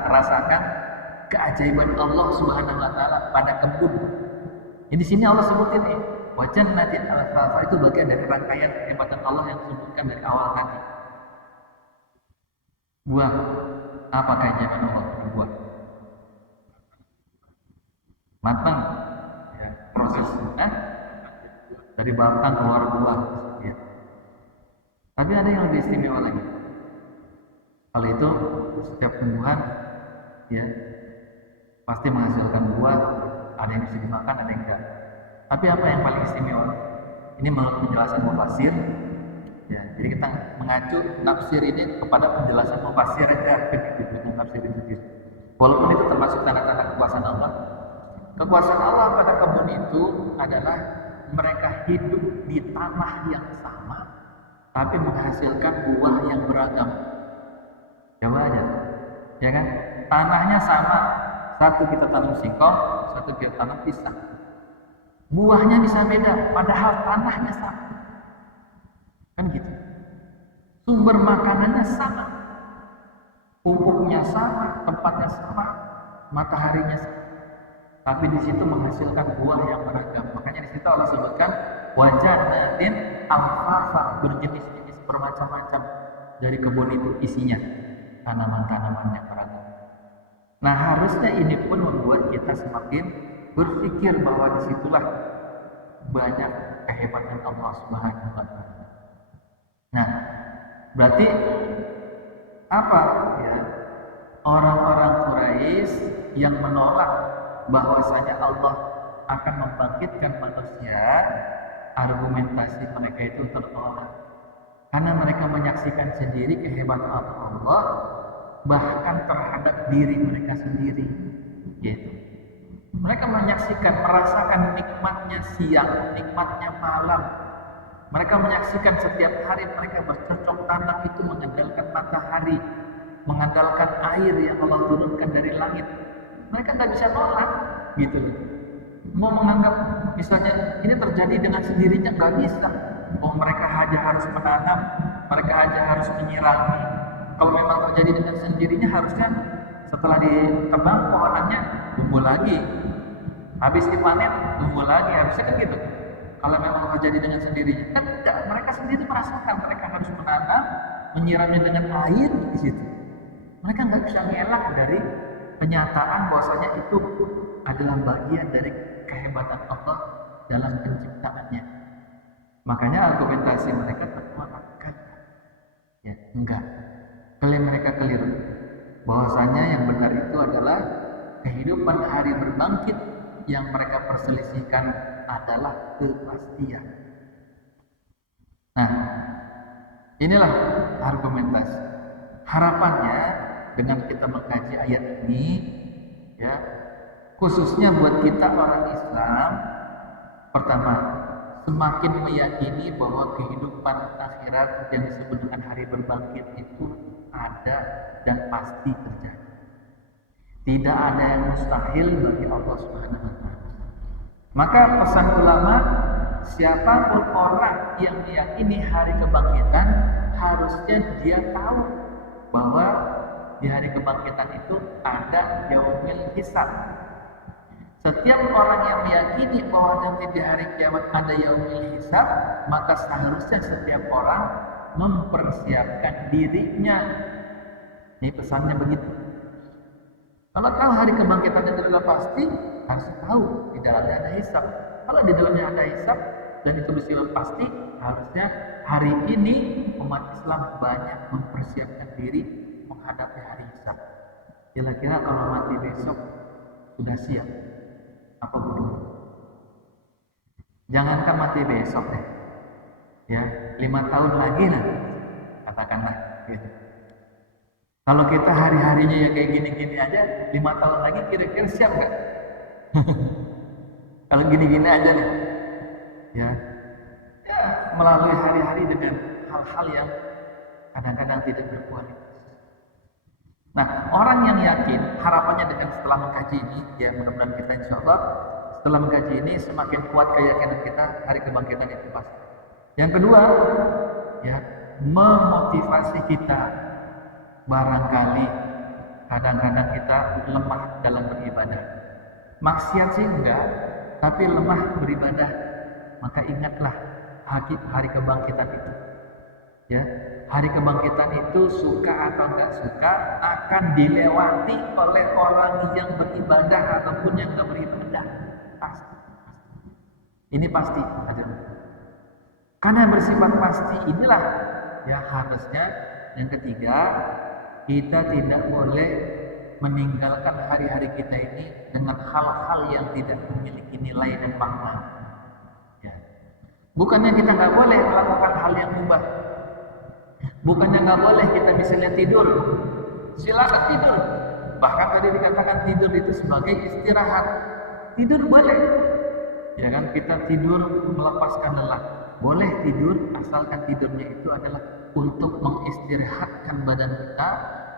rasakan keajaiban Allah Subhanahu wa taala pada kebun. Jadi di sini Allah sebutin nih, wajannatin alfalfa, itu bagian dari rangkaian kehebatan Allah yang disebutkan dari awal tadi. Buah, apa keajaiban Allah pada buah? Matang, ya, proses dari batang keluar buah. Ya. Tapi ada yang lebih istimewa lagi. Kalau itu setiap tumbuhan, ya, pasti menghasilkan buah. Ada yang bisa dimakan, ada yang enggak. Tapi apa yang paling istimewa? Ini menurut penjelasan mufassir. Ya, jadi kita mengacu tafsir ini kepada penjelasan mufassir aja, bukan tafsir ini sendiri. Walaupun itu termasuk tanda-tanda kekuasaan Allah. Kekuasaan Allah pada kebun itu adalah mereka hidup di tanah yang sama, tapi menghasilkan buah yang beragam. Coba aja, ya kan? Tanahnya sama, satu kita tanam singkong, satu kita tanam pisang. Buahnya bisa beda, padahal tanahnya sama. Kan gitu. Sumber makanannya sama, pupuknya sama, tempatnya sama, mataharinya sama. Tapi di situ menghasilkan buah yang beragam. Makanya di situ Allah sebutkan wajannatin alfafa, berjenis-jenis bermacam-macam dari kebun itu isinya tanaman-tanaman yang beragam. Nah, harusnya ini pun membuat kita semakin berpikir bahwa disitulah banyak kehebatan Allah Subhanahu wa Ta'ala. Nah, berarti apa ya? Orang-orang Quraisy yang menolak bahwasanya Allah akan membangkitkan manusia, argumentasi mereka itu tertolak karena mereka menyaksikan sendiri kehebatan Allah bahkan terhadap diri mereka sendiri, gitu. Mereka menyaksikan, merasakan nikmatnya siang, nikmatnya malam. Mereka menyaksikan setiap hari mereka bercocok tanam itu mengandalkan matahari, mengandalkan air yang Allah turunkan dari langit. Mereka nggak bisa nolak, gitu. Mau menganggap misalnya ini terjadi dengan sendirinya nggak bisa. Oh, mereka hanya harus menanam, mereka hanya harus menyirami. Kalau memang terjadi dengan sendirinya, harusnya setelah ditebang pohonannya tumbuh lagi, habis dipanen tumbuh lagi, harusnya kan gitu. Kalau memang terjadi dengan sendirinya, kan tidak. Mereka sendiri merasakan mereka harus menanam, menyiramnya dengan air di situ. Mereka nggak bisa ngelak dari kenyataan bahwasanya itu adalah bagian dari kehebatan Allah dalam penciptaannya. Makanya argumentasi mereka tertolakkan. Ya, enggak. Klaim mereka keliru. Bahwasanya yang benar itu adalah kehidupan hari berbangkit, yang mereka perselisihkan adalah kepastian. Nah, inilah argumentasi. Harapannya dengan kita mengkaji ayat ini, ya, khususnya buat kita orang Islam, pertama, semakin meyakini bahwa kehidupan akhirat yang disebut dengan hari berbangkit itu ada dan pasti terjadi. Tidak ada yang mustahil bagi Allah Subhanahu wa Ta'ala. Maka pesan ulama, siapapun orang yang meyakini hari kebangkitan, harusnya dia tahu bahwa di hari kebangkitan itu ada yaumil hisab. Setiap orang yang meyakini bahwa nanti di hari kiamat ada yaumil hisab, maka seharusnya setiap orang mempersiapkan dirinya. Ini pesannya begitu. Kalau tahu hari kebangkitan itu sudah pasti, harus tahu di dalamnya ada hisab. Kalau di dalamnya ada hisab dan itu bersifat pasti, harusnya hari ini umat Islam banyak mempersiapkan diri menghadapi hari hisab. Kira-kira kalau mati besok sudah siap apa belum? Jangankan mati besok deh, ya 5 tahun lagi nanti, katakanlah gitu. Kalau kita hari-harinya ya kayak gini-gini aja, 5 tahun lagi kira-kira siap nggak? Kalau gini-gini aja nih, ya melalui hari-hari dengan hal-hal yang kadang-kadang tidak berkualitas. Nah, orang yang yakin, harapannya dengan setelah mengkaji ini, ya mudah-mudahan kita insya Allah setelah mengkaji ini semakin kuat keyakinan kita hari kebangkitan itu pasti. Yang kedua, ya memotivasi kita. Barangkali kadang-kadang kita lemah dalam beribadah. Maksiat sih enggak, tapi lemah beribadah. Maka ingatlah hari kebangkitan itu. Ya, hari kebangkitan itu suka atau enggak suka akan dilewati oleh orang yang beribadah ataupun yang enggak beribadah. Pasti. Ini pasti ada. Karena bersifat pasti inilah ya harusnya. Yang ketiga, kita tidak boleh meninggalkan hari-hari kita ini dengan hal-hal yang tidak memiliki nilai dan makna. Ya. Bukannya kita nggak boleh melakukan hal yang mubah. Bukannya nggak boleh kita misalnya tidur. Silakan tidur. Bahkan tadi dikatakan tidur itu sebagai istirahat. Tidur boleh. Ya kan, kita tidur melepaskan lelah. Boleh tidur asalkan tidurnya itu adalah untuk mengistirahatkan badan kita,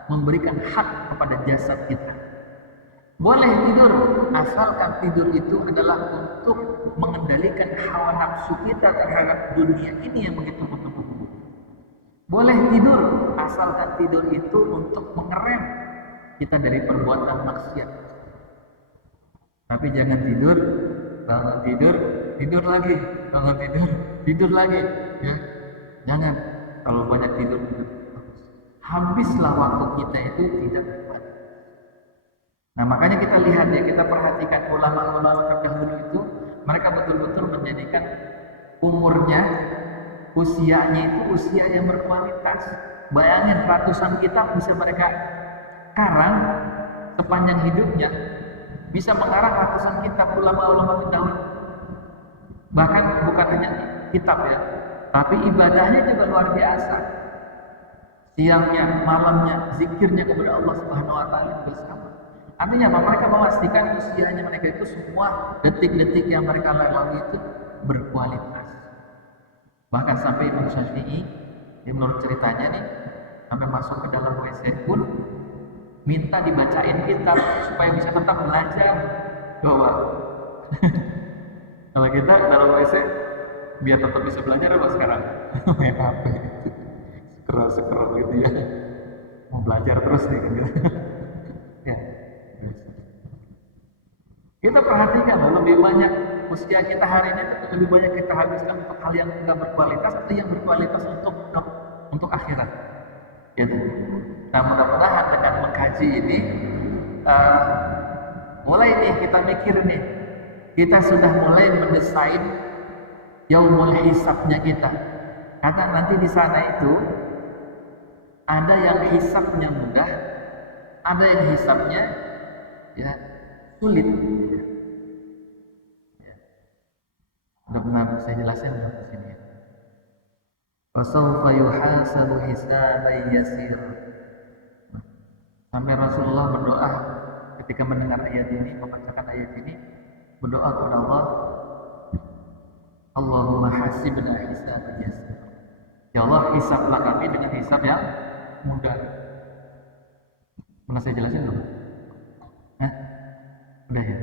memberikan hak kepada jasad kita. Boleh tidur asalkan tidur itu adalah untuk mengendalikan hawa nafsu kita terhadap dunia ini yang begitu bertubuh. Boleh tidur asalkan tidur itu untuk mengerem kita dari perbuatan maksiat. Tapi jangan tidur, bangun tidur, tidur lagi, bangun tidur, tidur lagi, ya. Jangan. Kalau banyak tidur, habislah waktu kita itu tidak kuat. Nah, makanya kita lihat ya, kita perhatikan ulama-ulama terdahulu itu, mereka betul-betul menjadikan umurnya, usianya itu usia yang berkualitas. Bayangin ratusan kitab bisa mereka karang sepanjang hidupnya, bisa mengarang ratusan kitab ulama-ulama terdahulu. Bahkan bukan hanya kitab ya, tapi ibadahnya juga luar biasa. Siangnya, malamnya, zikirnya kepada Allah Subhanahu wa taala juga sama. Artinya apa? Mereka memastikan usianya mereka itu semua detik-detik yang mereka lalui itu berkualitas. Bahkan sampai Imam Syafi'i, menurut ceritanya nih, sampai masuk ke dalam WC pun minta dibacain kitab supaya bisa tetap belajar. Coba. Kalau kita dalam WC biar tetap bisa belajar apa sekarang? Main HP. Scroll gitu ya. Mau belajar terus nih kan gitu. Ya. Kita perhatikan lebih banyak usia kita hari ini lebih banyak kita habiskan untuk hal yang tidak berkualitas atau yang berkualitas untuk akhirat. Gitu. Nah, mudah-mudahan dengan mengkaji ini mulai nih kita mikir nih, kita sudah mulai mendesain yaumul hisabnya kita. Karena nanti di sana itu ada yang hisabnya mudah, ada yang hisabnya ya sulit. Ya. Udah pernah saya jelasin belum di sini? Wasawfa yuhasabu hisaban yasir. Sampai Rasulullah berdoa ketika mendengar ayat ini, membacakan ayat ini, berdoa kepada Allah, Allahumma hasibna hisaban yasir. Ya Allah, hisablah kami dengan hisab yang mudah. Pernah saya jelasin belum? Hah? Udah ya,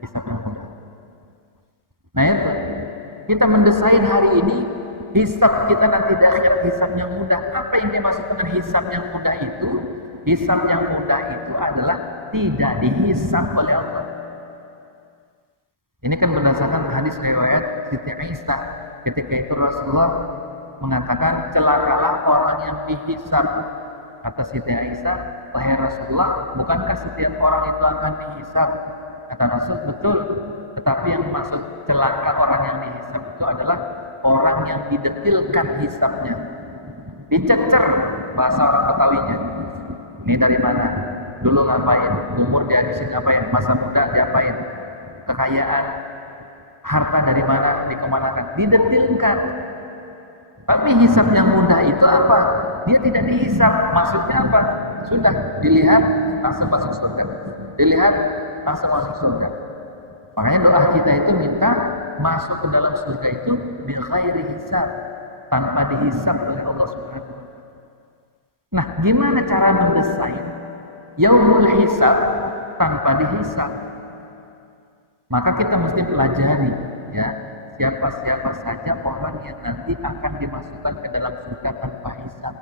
hisab yang mudah. Nah itu, kita mendesain hari ini hisab kita nanti di akhir hisab yang mudah. Apa yang dimaksud dengan hisab yang mudah itu? Hisab yang mudah itu adalah tidak dihisab oleh Allah. Ini kan berdasarkan hadis riwayat Siti Aisyah. Ketika itu Rasulullah mengatakan, celakalah orang yang dihisab. Kata Siti Aisyah, wahai Rasulullah, bukankah setiap orang itu akan dihisab? Kata Rasul, betul. Tetapi yang maksud celaka orang yang dihisab itu adalah orang yang didetilkan hisabnya, dicecer, bahasa orang Betawinya. Ini dari mana? Dulu ngapain? Umur dihabisin ngapain? Masa muda diapain? Kekayaan, harta dari mana? Dikemanakan? Didetilkan. Tapi hisab yang mudah itu apa? Dia tidak dihisab. Maksudnya apa? Sudah dilihat langsung masuk surga. Dilihat langsung masuk surga. Makanya doa kita itu minta masuk ke dalam surga itu bi ghairi hisab, tanpa dihisab oleh Allah Subhanahu. Nah, gimana cara mendesain yaumul hisab tanpa dihisab? Maka kita mesti pelajari ya, siapa saja orang yang nanti akan dimasukkan ke dalam surga tanpa hisab.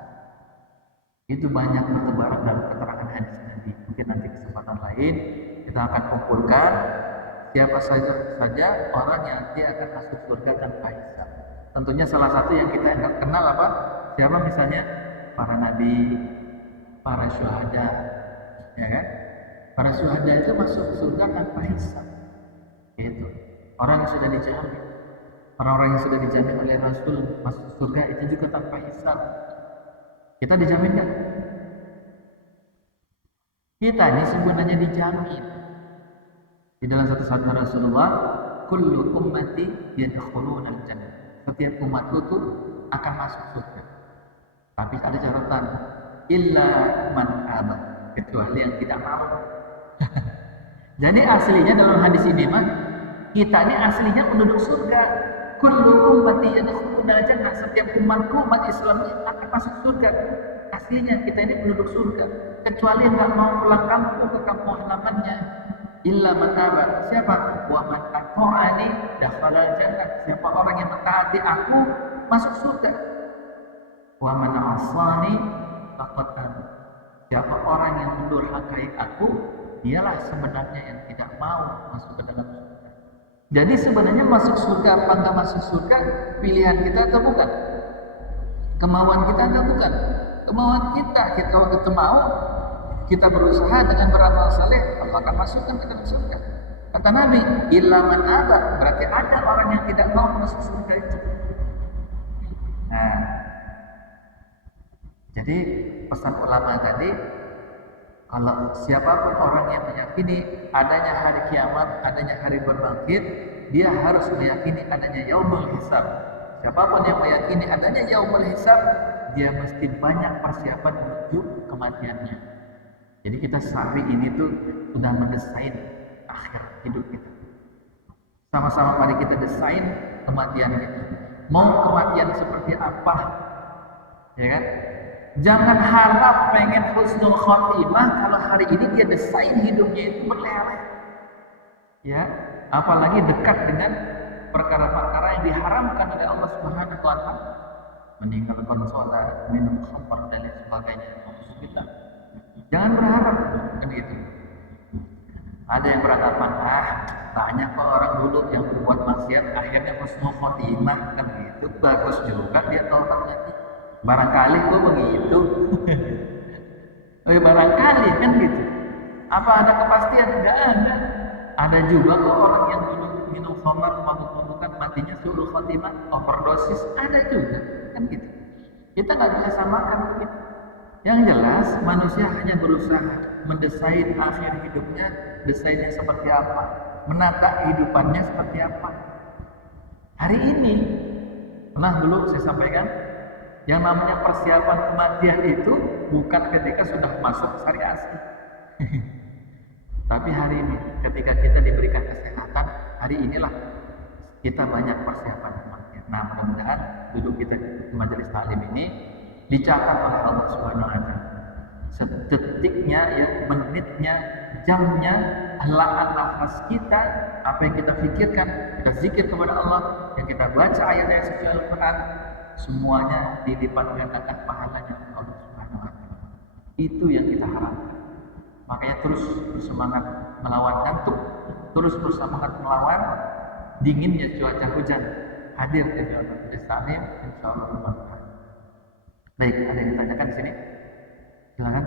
Itu banyak bertebaran dalam keterangan hadis Nabi. Mungkin nanti kesempatan lain kita akan kumpulkan siapa saja orang yang nanti akan masuk surga tanpa hisab. Tentunya salah satu yang kita kenal apa? Siapa misalnya? Para nabi, para syuhada, ya kan? Para syuhada itu masuk surga tanpa hisab. Itu orang yang sudah dijamin, orang-orang yang sudah dijamin oleh Rasul masuk surga itu juga tanpa hisab. Kita dijamin nggak? Kita ini sebenarnya dijamin. Di dalam satu sabda Rasulullah, kullu ummati yadkhuluna al-jannah. Setiap umatku tuh akan masuk surga. Tapi ada catatan, illa man aba, kecuali yang tidak mau. Jadi aslinya dalam hadis ini mah Kita ini aslinya penduduk surga. Kullu ummati yadkhuluna jannah. Setiap umatku, umat Islam ini akan masuk surga. Aslinya kita ini penduduk surga. Kecuali yang nggak mau pulang kampung ke kampung halamannya. Illa man aba. Siapa? Wa man ata'ani dakhala jannah. Siapa orang yang mentaati aku masuk surga. Wa man asani faqad aba. Siapa orang yang mendurhakai aku, dialah sebenarnya yang tidak mau masuk ke dalam surga. Jadi sebenarnya masuk surga apa enggak masuk surga pilihan kita atau bukan? Kemauan kita atau bukan? Kemauan kita. Kalau kita mau, kita berusaha dengan beramal saleh, Allah akan masukkan kita ke surga. Kata Nabi, illa man aba, berarti ada orang yang tidak mau masuk surga itu. Nah, jadi pesan ulama tadi, kalau siapapun orang yang meyakini adanya hari kiamat, adanya hari berbangkit, dia harus meyakini adanya yaumul hisab. Siapapun yang meyakini adanya yaumul hisab, dia mesti banyak persiapan menuju kematiannya. Jadi kita sehari ini tuh sudah mendesain akhir hidup kita. Sama-sama mari kita desain kematian kita. Mau kematian seperti apa? Ya kan? Jangan harap pengen husnul khotimah kalau hari ini dia desain hidupnya itu berleleh. Ya, apalagi dekat dengan perkara-perkara yang diharamkan oleh Allah Subhanahu wa taala. Meninggalkan sholat, minum khamr dan lain sebagainya. Kita jangan berharap kan gitu. Ada yang beranggapan, banyak kok orang dulu yang berbuat maksiat akhirnya husnul khotimah kan gitu. Bagus juga dia taubat lagi. Barangkali kok begitu. Barangkali kan gitu. Apa ada kepastian? Enggak ada. Ada juga kok orang yang dulu minum khamar, mabuk-mabukan, matinya suul khotimah, overdosis, ada juga kan gitu. Kita nggak bisa samakan gitu. Yang jelas manusia hanya berusaha mendesain akhir hidupnya, desainnya seperti apa, menata kehidupannya seperti apa. Hari ini, pernah dulu saya sampaikan, yang namanya persiapan kematian itu bukan ketika sudah masuk syariat asli. Tapi hari ini, ketika kita diberikan kesehatan, hari inilah kita banyak persiapan kematian. Nah, mudah-mudahan duduk kita di majelis taklim ini dicatat oleh Allah Subhanahu wa taala. Sedetiknya, ya, menitnya, jamnya, helaan nafas kita, apa yang kita pikirkan, kita zikir kepada Allah, yang kita baca ayat-ayat suci Al-Quran, semuanya dilipat gandakan pahalanya oleh Allah Subhanahu wa taala. Itu yang kita harapkan. Makanya terus bersemangat melawan ngantuk, terus bersemangat melawan dinginnya cuaca hujan. Hadir di dalam majelis taklim, insyaallah bermanfaat. Baik, ada yang ditanyakan di sini? Silakan.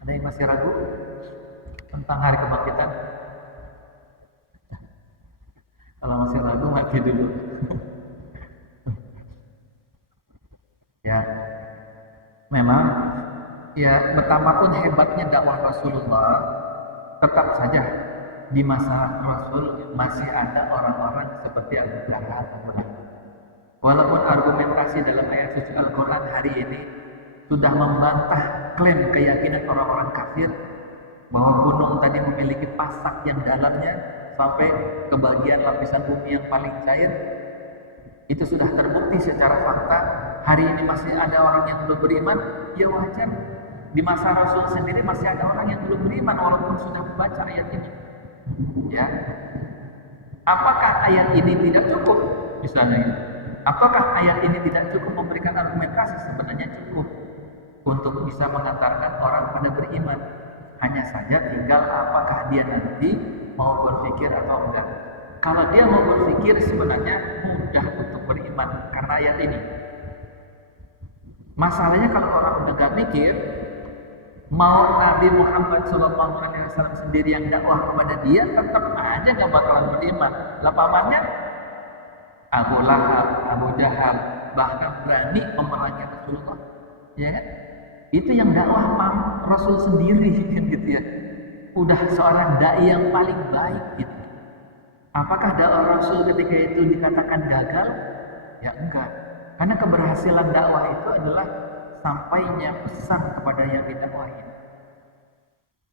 Ada yang masih ragu tentang hari kebangkitan? Kalau masih ragu, mati dulu. Ya, memang ya betapapun hebatnya dakwah Rasulullah, tetap saja di masa Rasul masih ada orang-orang seperti Abu Jahal. Walaupun argumentasi dalam ayat suci Al-Quran hari ini sudah membantah klaim keyakinan orang-orang kafir bahwa gunung tadi memiliki pasak yang dalamnya sampai ke bagian lapisan bumi yang paling cair, itu sudah terbukti secara fakta. Hari ini masih ada orang yang belum beriman, ya wajar. Di masa Rasul sendiri masih ada orang yang belum beriman walaupun sudah membaca ayat ini. Ya, apakah ayat ini tidak cukup? Misalnya, apakah ayat ini tidak cukup memberikan argumentasi? Sebenarnya cukup untuk bisa mengantarkan orang pada beriman. Hanya saja tinggal apakah dia nanti mau berpikir atau enggak. Kalau dia mau berpikir sebenarnya mudah untuk beriman karena ayat ini. Masalahnya kalau orang udah gak mikir, mau Nabi Muhammad SAW sendiri yang dakwah kepada dia, tetap aja gak bakalan beriman. Lapamannya Abu Lahab, Abu Jahal bahkan berani memerangi Rasulullah. Ya kan? Itu yang dakwah Rasul sendiri kan gitu ya. Udah seorang dai yang paling baik gitu. Apakah dakwah Rasul ketika itu dikatakan gagal? Ya enggak. Karena keberhasilan dakwah itu adalah sampainya pesan kepada yang didakwahin.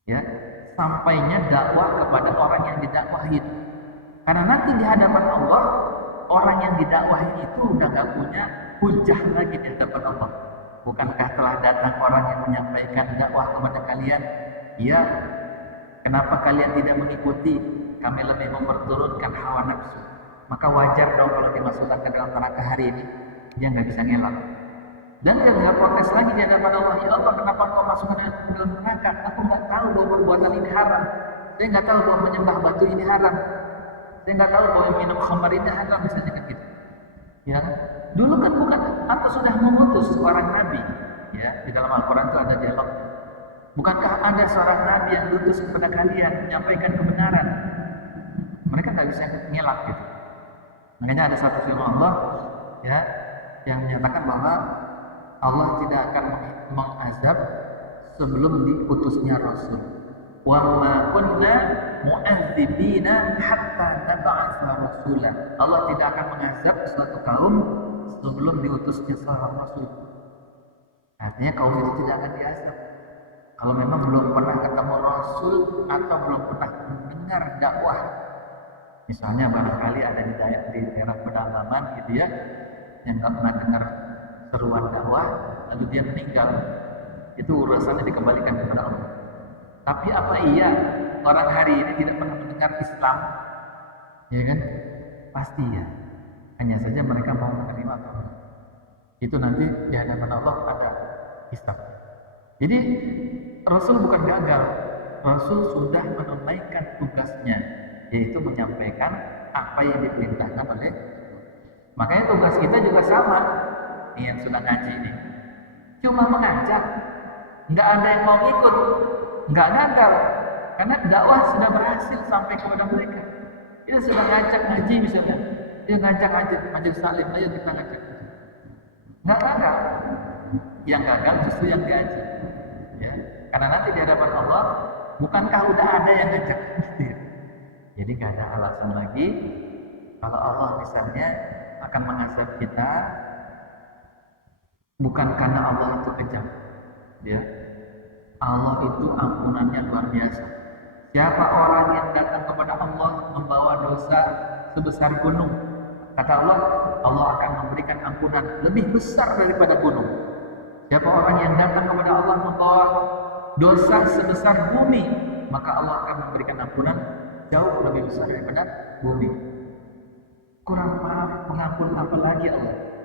Ya, sampainya dakwah kepada orang yang didakwahin. Karena nanti di hadapan Allah, orang yang didakwahin itu udah gak punya hujah lagi di hadapan Allah. Bukankah telah datang orang yang menyampaikan dakwah kepada kalian? Ya, kenapa kalian tidak mengikuti? Kami lebih memperturutkan hawa nafsu. Maka wajar dong kalau dimasukkan ke dalam neraka hari ini. Dia nggak bisa ngelak. Dan dia bisa protes lagi di hadapan Allah. Ya Allah, kenapa kau masukkan ke dalam neraka? Aku nggak tahu bahwa perbuatan ini haram. Saya nggak tahu bahwa menyembah batu ini haram. Saya nggak tahu bahwa minum khamar ini haram, misalnya kan gitu. Ya, dulu kan bukan atau sudah mengutus seorang nabi. Ya, di dalam Al-Quran itu ada dialog. Bukankah ada seorang nabi yang diutus kepada kalian menyampaikan kebenaran? Mereka nggak bisa ngelak gitu. Makanya ada satu firman Allah, ya, yang menyatakan bahwa Allah tidak akan mengazab sebelum diutusnya Rasul. Wa ma kunna mu'adzibina hatta nab'atsa rasula. Allah tidak akan mengazab suatu kaum sebelum diutusnya seorang Rasul. Artinya kaum itu tidak akan diazab kalau memang belum pernah ketemu Rasul atau belum pernah mendengar dakwah. Misalnya barangkali ada di daerah pedalaman gitu ya, yang nggak pernah dengar seruan dakwah, lalu dia meninggal, itu urusannya dikembalikan kepada Allah. Tapi apa iya orang hari ini tidak pernah mendengar Islam? Ya kan? Pasti ya. Hanya saja mereka mau menerima atau tidak. Itu nanti di hadapan Allah ada hisab. Jadi Rasul bukan gagal. Rasul sudah menunaikan tugasnya, yaitu menyampaikan apa yang diperintahkan oleh. Makanya tugas kita juga sama. Ini yang sudah ngaji ini, cuma mengajak, nggak ada yang mau ikut, nggak gagal, karena dakwah sudah berhasil sampai kepada mereka. Kita sudah ngajak ngaji misalnya, dia ngajak ngaji salim, ayo kita ngajak, nggak gagal. Yang gagal justru yang ngaji, ya, karena nanti di hadapan Allah, bukankah udah ada yang ngajak? Jadi nggak ada alasan lagi kalau Allah misalnya akan mengazab kita. Bukan karena Allah itu kejam, ya. Allah itu ampunannya luar biasa. Siapa orang yang datang kepada Allah membawa dosa sebesar gunung, kata Allah, Allah akan memberikan ampunan lebih besar daripada gunung. Siapa orang yang datang kepada Allah membawa dosa sebesar bumi, maka Allah akan memberikan ampunan jauh lebih besar daripada bumi. Kurang maaf pengampun apa lagi Allah?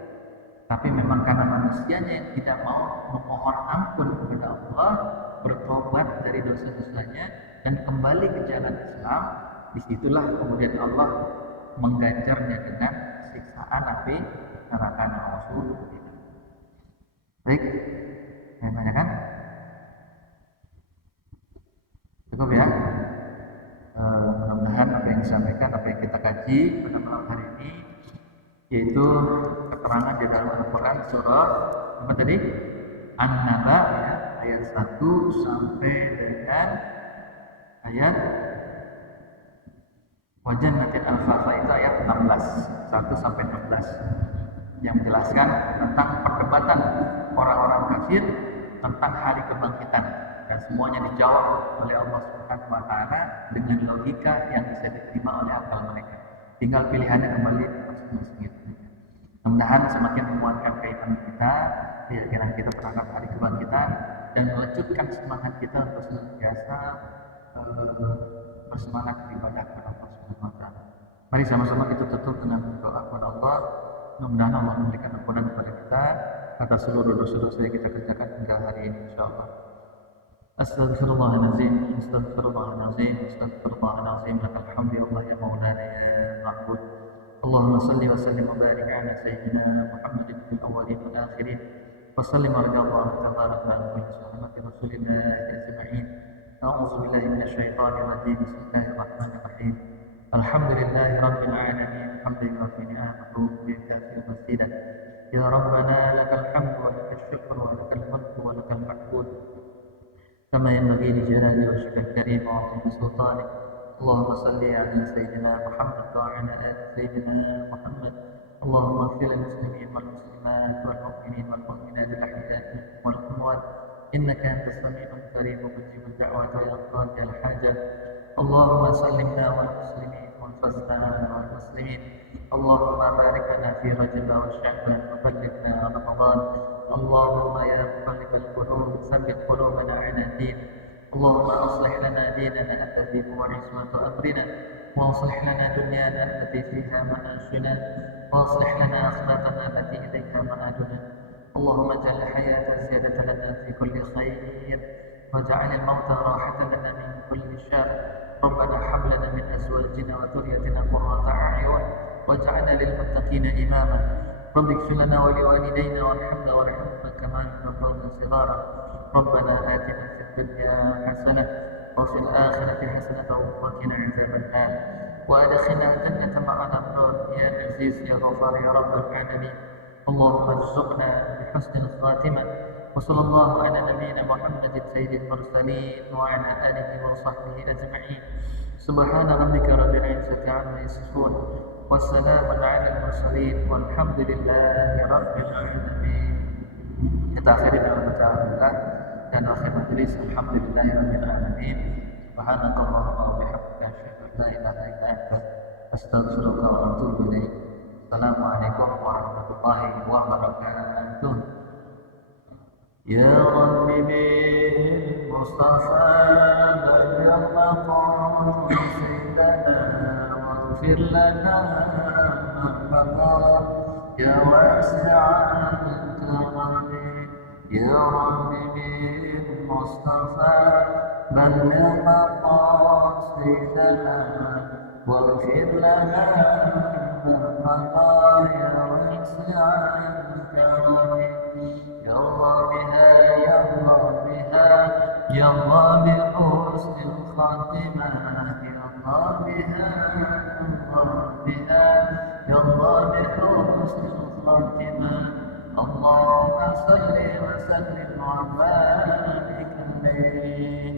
Tapi memang karena manusianya yang tidak mau memohon ampun kepada Allah, bertobat dari dosa-dosanya dan kembali ke jalan Islam, disitulah kemudian Allah mengganjarnya dengan siksaan api neraka nauzubillah. Baik, saya tanyakan. Cukup ya. Mudah-mudahan apa yang disampaikan, apa yang kita kaji pada malam hari ini, yaitu keterangan di dalam Al-Quran surah apa tadi? An-Naba ya, ayat 1 sampai dengan ayat Wajannatil Al-Fafa itu ayat 16, 1 sampai 16, yang menjelaskan tentang perdebatan orang-orang kafir tentang hari kebangkitan, dan semuanya dijawab oleh Allah Subhanahu wa taala dengan logika yang bisa diterima oleh akal mereka. Tinggal pilihannya kembali masing-masing. Mudah-mudahan semakin menguatkan kaitan kita, keyakinan kita terhadap hari kebangkitan, dan melanjutkan semangat kita untuk senantiasa bersemangat beribadah kepada Allah Subhanahu wa taala. Mari sama-sama kita tutup dengan doa kepada Allah. Mudah-mudahan Allah memberikan ampunan kepada kita atas seluruh dosa-dosa yang kita kerjakan hingga hari ini, insyaallah. Astaghfirullahaladzim, astaghfirullahaladzim, astaghfirullahaladzim. Lakal hamdu ya Allah ya Maulana ya Ma'bud. Allahumma salli wa sallim wa barik ala sayyidina Muhammadin fil awwalin wal akhirin. Wa sallim ala Allah tabaraka wa ta'ala sahabati Rasulillah ajma'in. A'udzu billahi minasy syaithanir rajim. Bismillahirrahmanirrahim. Alhamdulillahi rabbil alamin. Hamdan wa ni'amahu bi kafi masjidah. Ya Rabbana lakal hamdu wa lakal syukru wa lakal mulku wa lakal ma'bud. كما ينبغي لجلال وجهك الكريم وعظيم سلطانك. اللهم صل على سيدنا محمد وعلى آل سيدنا محمد. اللهم اغفر للمسلمين والمسلمات والمسلمات والمؤمنين والمؤمنات الأحياء والأموات إنك أنت السميع الكريم مجيب الدعوة يا قاضي الحاجة. اللهم سلمنا والمسلمين واحفظنا والمسلمين. اللهم بارك لنا في رجب وشعبان وبلغنا رمضان. اللهم يا مقلب القلوب ثبت قلوبنا على الدين. اللهم أصلح لنا ديننا الذي هو عصمة أمرنا، وأصلح لنا دنيانا التي فيها معاشنا، وأصلح لنا أخلاقنا التي إليها مآلنا. اللهم اجعل الحياة زيادة لنا في كل خير، واجعل الموت راحة لنا من كل شر. ربنا هب لنا من أزواجنا وذريتنا قرة أعين واجعلنا للمتقين إماما. رب اغفر لنا ولوالدينا وارحمنا وارحمنا كما ربونا صغارا. ربنا آتنا في الدنيا حسنة وفي الآخرة حسنة وقنا عذاب النار، وأدخلنا الجنة مع الأبرار يا عزيز يا غفار يا رب العالمين. اللهم ارزقنا بحسن الخاتمة. وصلى الله على نبينا محمد سيد المرسلين وعلى آله وصحبه أجمعين. سبحان ربك رب العزة عما يصفون والسلام على المرسلين والحمد لله رب العالمين. Kita akhiri dengan baca Alhamdulillah dan akhir majelis Alhamdulillahirabbil alamin. Subhanakallahumma wa bihamdika asyhadu an la ilaha illa anta astaghfiruka wa atubu ilaik. Assalamualaikum warahmatullahi wabarakatuh. Ya Rabbi bil Mustafa baligh maqasidana waghfir lana ma maqam ya wasi'al karami. Ya Rabbi bil Mustafa baligh maqasidana waghfir lana ma maqam ya wasi'al karami. Ya Allah biha, ya Allah biha, ya Allah bi husnil khatimah. Ya Allah biha, ya Allah biha, ya Allah bi husnil khatimah. Allahumma salli wa sallim wa barik alayhi.